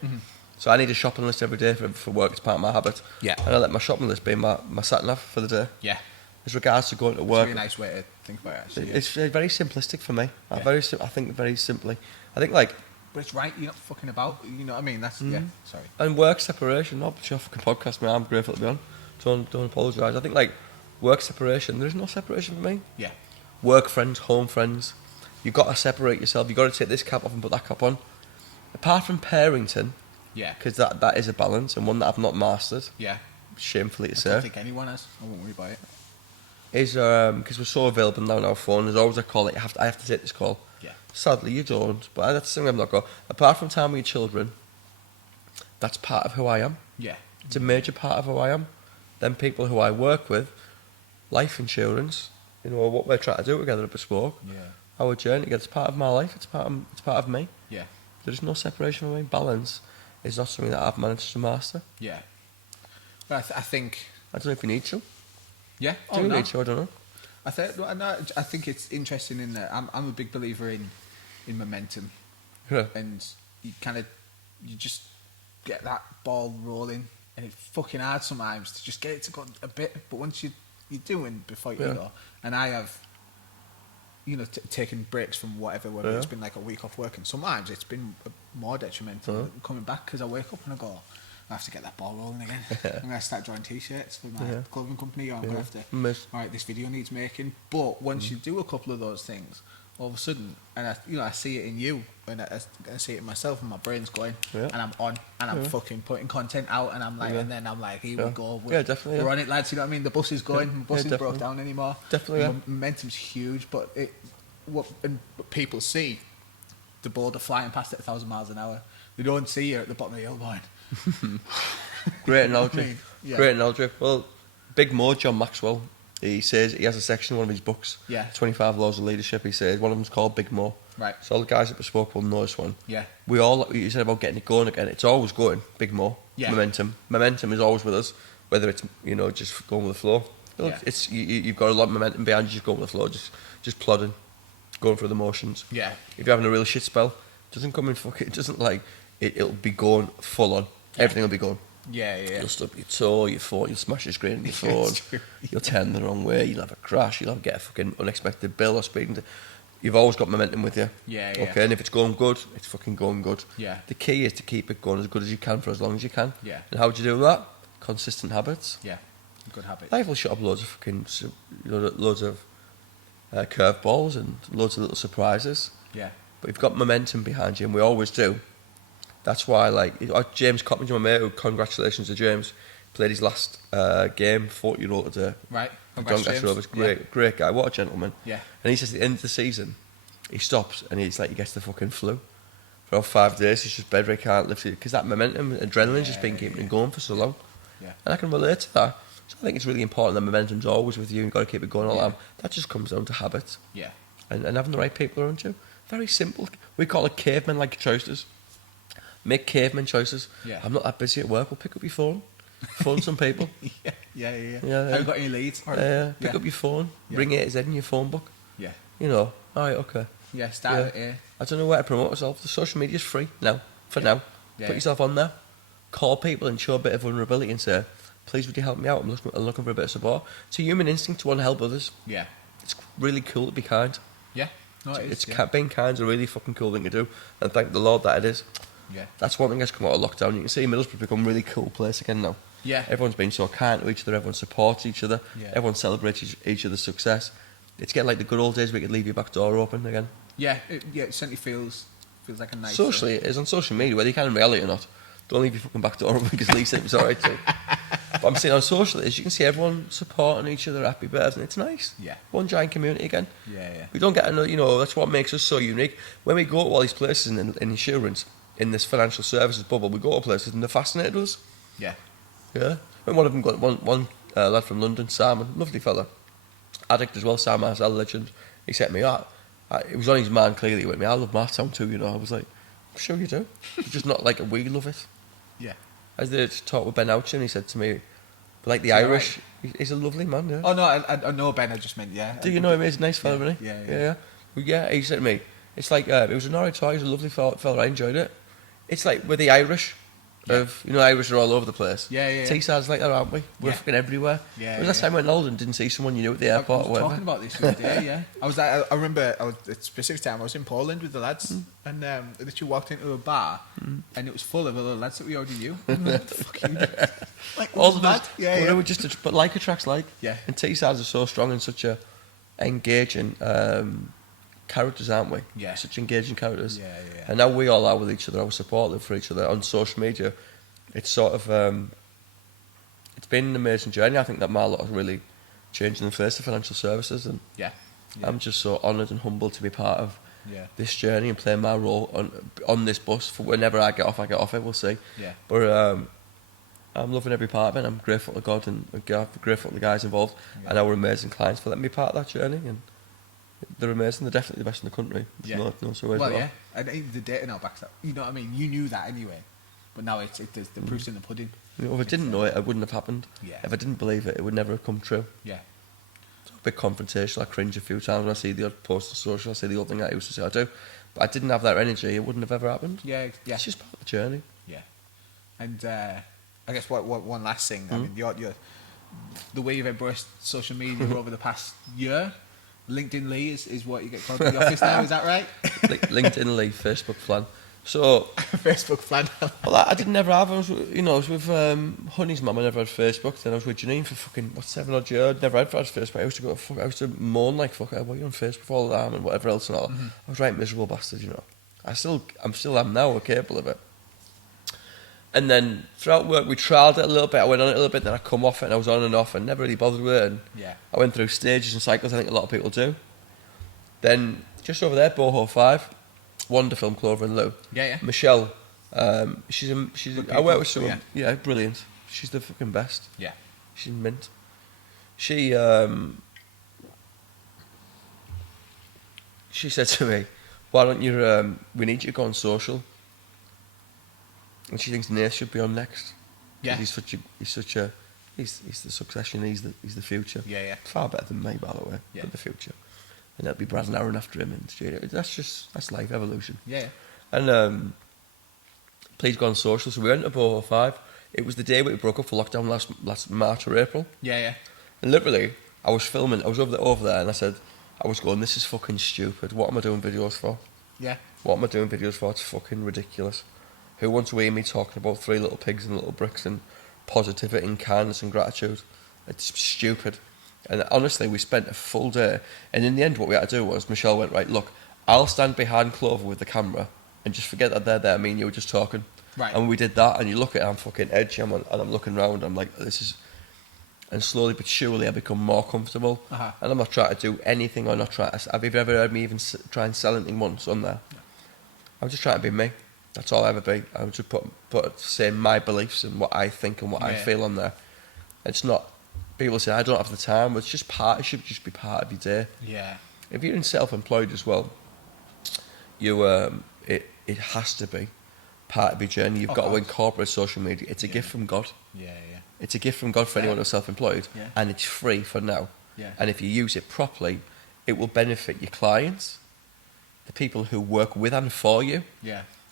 So I need a shopping list every day for work. It's part of my habit. Yeah. And I let my shopping list be my sat-nav for the day. Yeah. As regards to going to work. It's a really nice way to think about it, actually. It's very simplistic for me. Yeah. I think very simply. I think like. But it's right, you're not fucking about, you know what I mean? That's, sorry. And work separation, not your fucking podcast, man. I'm grateful to be on. Don't apologise. I think like work separation, there's no separation for me. Yeah. Work friends, home friends. You've got to separate yourself. You've got to take this cap off and put that cap on. Apart from parenting, because that is a balance and one that I've not mastered. Yeah, shamefully to say. I don't think anyone has. I won't worry about it. Is because we're so available now on our phone. There's always a call that I have to take this call. Yeah. Sadly, you don't. But that's the thing I've not got. Apart from time with your children, that's part of who I am. Yeah. It's a major part of who I am. Then people who I work with, life insurance. You know what we're trying to do together at Bespoke. Yeah. Our journey, it's part of my life. It's part of me. Yeah. There's no separation from me. Balance is not something that I've managed to master. Yeah. But I think. I don't know if you need to. Yeah. Do you need to? I don't know. I think it's interesting in that I'm a big believer in momentum. Yeah. And you just get that ball rolling, and it's fucking hard sometimes to just get it to go a bit. But once you're doing before you go, and I have. You know, taking breaks from whatever, whether it's been like a week off work, and sometimes it's been more detrimental coming back because I wake up and I go, I have to get that ball rolling again. I'm going to start drawing t-shirts for my clothing company, or I'm going to have to, alright, this video needs making. But once you do a couple of those things, all of a sudden, and I see it in you, and I see it in myself, and my brain's going, and I'm on, and I'm fucking putting content out, and I'm like, and then I'm like, here we go, we're on it, lads. You know what I mean? The bus is going. The bus isn't broke down anymore. Definitely. Momentum's huge, but what people see, the boulder flying past at 1,000 miles an hour. They don't see you at the bottom of the hill going. Great analogy. Great analogy. Well, Big Mo, John Maxwell, he says he has a section in one of his books. 25 Laws of Leadership. He says one of them's called Big Mo. Right. So all the guys at Bespoke will know this one. Yeah. We all, you said about getting it going again. It's always going. Big Mo. Yeah. Momentum. Momentum is always with us. Whether it's just going with the flow. It's you've got a lot of momentum behind you. Just going with the flow. Just plodding, going through the motions. Yeah. If you're having a real shit spell, it doesn't come in fucking. It doesn't like it'll be going full on. Everything will be going. Yeah. You'll stub your toe, your phone, you'll smash your screen on your phone, you'll turn the wrong way, you'll have a crash, you'll get a fucking unexpected bill or speeding. You've always got momentum with you. Yeah. Okay, and if it's going good, it's fucking going good. Yeah. The key is to keep it going as good as you can for as long as you can. Yeah. And how do you do that? Consistent habits. Yeah. Good habits. Life will shut up loads of fucking, loads of curveballs and loads of little surprises. Yeah. But you've got momentum behind you, and we always do. That's why, James Coppins, my mate, congratulations to James, played his last game, 40-year-old today. Right, congrats, James. Great guy, what a gentleman. Yeah. And he says at the end of the season, he stops and he gets the fucking flu. For all 5 days, he's just bedridden, can't lift it, because that momentum, adrenaline's just been keeping him going for so long. Yeah. And I can relate to that. So I think it's really important that momentum's always with you, and you've got to keep it going all the time. That just comes down to habits. Yeah. And having the right people around you. Very simple. We call it cavemen-like choices. Make caveman choices. Yeah. I'm not that busy at work. We'll pick up your phone. Phone some people. Yeah. Have you got any leads? Pick up your phone. Ring A to Z in your phone book. Yeah. All right, okay. Yeah, start it here. I don't know where to promote myself. The social media's free now. For now. Yeah. Put yourself on there. Call people and show a bit of vulnerability and say, please would you help me out? I'm looking for a bit of support. It's a human instinct to want to help others. Yeah. It's really cool to be kind. Yeah. No, it is. Being kind is a really fucking cool thing to do. And thank the Lord that it is. Yeah. That's one thing that's come out of lockdown. You can see Middlesbrough become a really cool place again now. Yeah. Everyone's been so kind to each other. Everyone supports each other. Yeah. Everyone celebrates each other's success. It's getting like the good old days where you could leave your back door open again. Yeah. It certainly feels like a nice... Socially, it is on social media, whether you can in reality or not. Don't leave your fucking back door open because Lee said it was alright too. But I'm saying on social, is you can see everyone supporting each other, happy birthdays, and it's nice. Yeah. One giant community again. Yeah. We don't get another, that's what makes us so unique. When we go to all these places in insurance, in this financial services bubble, we go to places and they're fascinated with us. Yeah. Yeah. And one of them got one lad from London, Simon, lovely fella, addict as well, Sam Marsell, legend. He said to me, it was on his mind clearly, he went, I love Martown too, I was like, I'm sure you do. It's just not like we love it. Yeah. As they talked with Ben Ouchin, he said to me, like the Irish, he's a lovely man, yeah. Oh no, I know Ben, I just meant, yeah. Do you know him? He's a nice fella, isn't he? Yeah. Well, yeah, he said to me, it's like, it was an alright toy, he was a lovely fella, I enjoyed it. It's like, we're the Irish of, Irish are all over the place. Yeah. Teesside's like that, aren't we? We're fucking everywhere. Yeah. When was last time I went to Oldham and didn't see someone you knew at the airport I or was whatever? talking about this the other day, yeah. I remember, at a specific time, I was in Poland with the lads, and literally walked into a bar, and it was full of other lads that we already knew. What the fuck are you doing? Like, All of mad? us, Yeah. We're just but like attracts like. Yeah. And Teessides are so strong and such a engaging characters, aren't we? Yeah. Such engaging characters. Yeah. And now we all are with each other, how supportive for each other on social media. It's sort of it's been an amazing journey. I think that Marlotte has really changed in the face of financial services, and Yeah. I'm just so honoured and humbled to be part of this journey and play my role on this bus. For whenever I get off it. We'll see. Yeah. But I'm loving every part of it. I'm grateful to God and grateful to the guys involved and our amazing clients for letting me be part of that journey. And they're amazing. They're definitely the best in the country. There's no two ways about it. And the data now backs up. You know what I mean? You knew that anyway, but now the proof's in the pudding. If I didn't know it, it wouldn't have happened. Yeah. If I didn't believe it, it would never have come true. Yeah. It's a bit confrontational. I cringe a few times when I see the odd post on social. I see the old thing I used to say I do. But I didn't have that energy, it wouldn't have ever happened. Yeah. It's just part of the journey. Yeah. And I guess one last thing. I mean, the way you've embraced social media over the past year, LinkedIn Lee is what you get called in the office now. Is that right? LinkedIn Lee, Facebook Flan. So Facebook Flan. Well, I didn't never have. I was with Honey's mum. I never had Facebook. Then I was with Janine for fucking 7 odd years. Never had Facebook. I used to moan like fuck. Why are you on Facebook all the time and whatever else and all. I was right miserable bastard. I'm still am now. We're capable of it. And then throughout work, we trialled it a little bit. I went on it a little bit, then I come off it, and I was on and off, and never really bothered with it. And I went through stages and cycles. I think a lot of people do. Then just over there, Boho 5, Wonder Film, Clover and Lou. Yeah. Michelle, she's I work with someone. Yeah, brilliant. She's the fucking best. Yeah. She's mint. She said to me, "Why don't you? We need you to go on social." And she thinks Nath should be on next. Yeah. He's the succession. He's the future. Yeah. Far better than me, by the way. Yeah. But the future. And that'll be Brad and Aaron after him in the studio. That's life, evolution. Yeah. And please go on social. So we went to Boho 5. It was the day we broke up for lockdown last March or April. Yeah. And literally, I was filming. I was over there, and I said, I was going, "This is fucking stupid. What am I doing videos for? Yeah. What am I doing videos for? It's fucking ridiculous. Who wants to hear me talking about 3 little pigs and little bricks and positivity and kindness and gratitude? It's stupid." And honestly, we spent a full day. And in the end, what we had to do was, Michelle went, "Right, look, I'll stand behind Clover with the camera and just forget that they're there. Me and you were just talking." Right. And we did that. And you look at it, I'm fucking edgy. And I'm looking around. I'm like, this is... And slowly but surely, I become more comfortable. Uh-huh. And I'm not trying to do anything or not trying to... Have you ever heard me even try and sell anything once on there? No. I'm just trying to be me. That's all I ever be. I would just say my beliefs and what I think and what I feel on there. It's not... People say, I don't have the time. Well, it's just part... It should just be part of your day. Yeah. If you're in self-employed as well, you it has to be part of your journey. You've got to incorporate social media. It's a gift from God. Yeah. It's a gift from God for anyone who's self-employed. Yeah. And it's free for now. Yeah. And if you use it properly, it will benefit your clients. the people who work with and for you,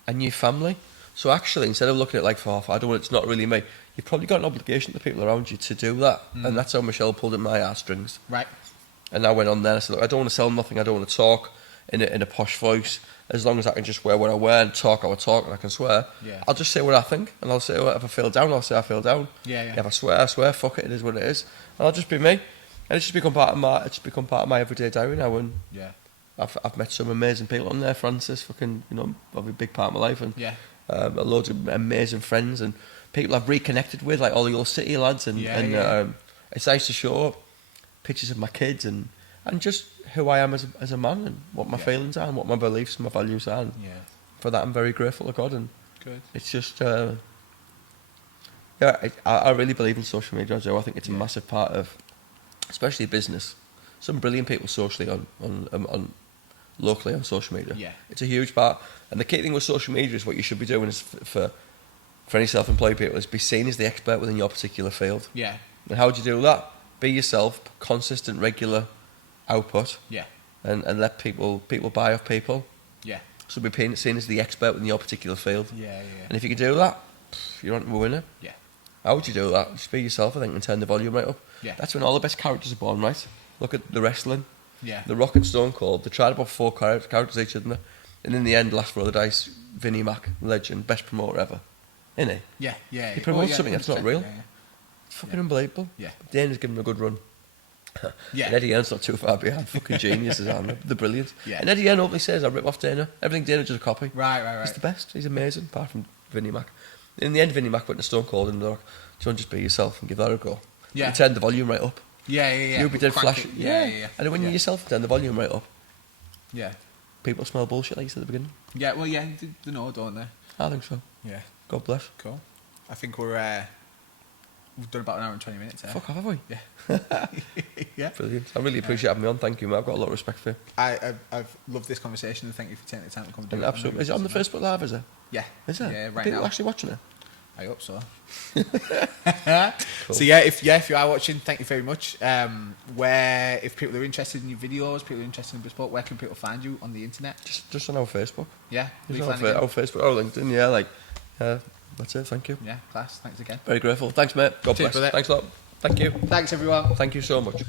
and your family. So actually, instead of looking at it like, oh, I don't want, it's not really me, you've probably got an obligation to the people around you to do that. And that's how Michelle pulled at my heartstrings. Right. And I went on there and I said, look, I don't want to sell nothing, I don't want to talk in a posh voice. As long as I can just wear what I wear and talk how I talk and I can swear, I'll just say what I think. And I'll say, well, if I feel down, I'll say I feel down. If I swear, fuck it, it is what it is. And I'll just be me. And it's just become part of my everyday diary now. And I've met some amazing people on there. Francis, fucking, you know, a big part of my life. And loads of amazing friends and people I've reconnected with, like all the old city lads. And it's nice to show pictures of my kids and just who I am as a man and what my feelings are and what my beliefs and my values are. And for that, I'm very grateful to God. And it's just, I really believe in social media, Joe. I think it's a massive part of, especially business. Some brilliant people socially on locally on social media. It's a huge part. And the key thing with social media is what you should be doing is for any self-employed people is be seen as the expert within your particular field. And how do you do that? Be yourself, consistent, regular output. And let people buy off people. So be seen as the expert within your particular field. And if you can do that, you're on to a winner. How would you do that? Just be yourself, I think, and turn the volume right up. That's when all the best characters are born, right? Look at the wrestling. The Rock and Stone Cold. They tried about 4 characters each, didn't they? And in the end, last roll of the dice, Vinnie Mac, legend, best promoter ever. Isn't he? He promotes something that's not real. It's fucking unbelievable. Dana's given him a good run. And Eddie Hearn's not too far behind. Fucking geniuses, aren't they? They're brilliant. And Eddie Hearn openly says, I rip off Dana. Everything Dana does a copy. Right. He's the best. He's amazing, apart from Vinnie Mac. In the end, Vinnie Mac went to Stone Cold and they're like, do you want to just be yourself and give that a go? You turn the volume right up. You'll be dead flash. And when you're yourself, turn the volume right up. People smell bullshit, like you said at the beginning. They know, don't they? I think so. God bless. Cool. I think we've done about an hour and 20 minutes. Fuck off, have we? Brilliant. I really appreciate having me on. Thank you, mate. I've got a lot of respect for you. I've loved this conversation and thank you for taking the time to come do it. Absolutely. Is it on the Facebook Live, is it? Is it? Yeah, right people now. Actually watching it? I hope so. Cool. So if you are watching, thank you very much. If people are interested in your videos, people are interested in bespoke, where can people find you on the internet? Just on our Facebook. Lee Our Flanagan. Facebook, our LinkedIn. That's it. Thank you. Class. Thanks again. Very grateful. Thanks, mate. God Cheers, bless. brother. Thanks a lot. Thank you. Thanks, everyone. Thank you so much.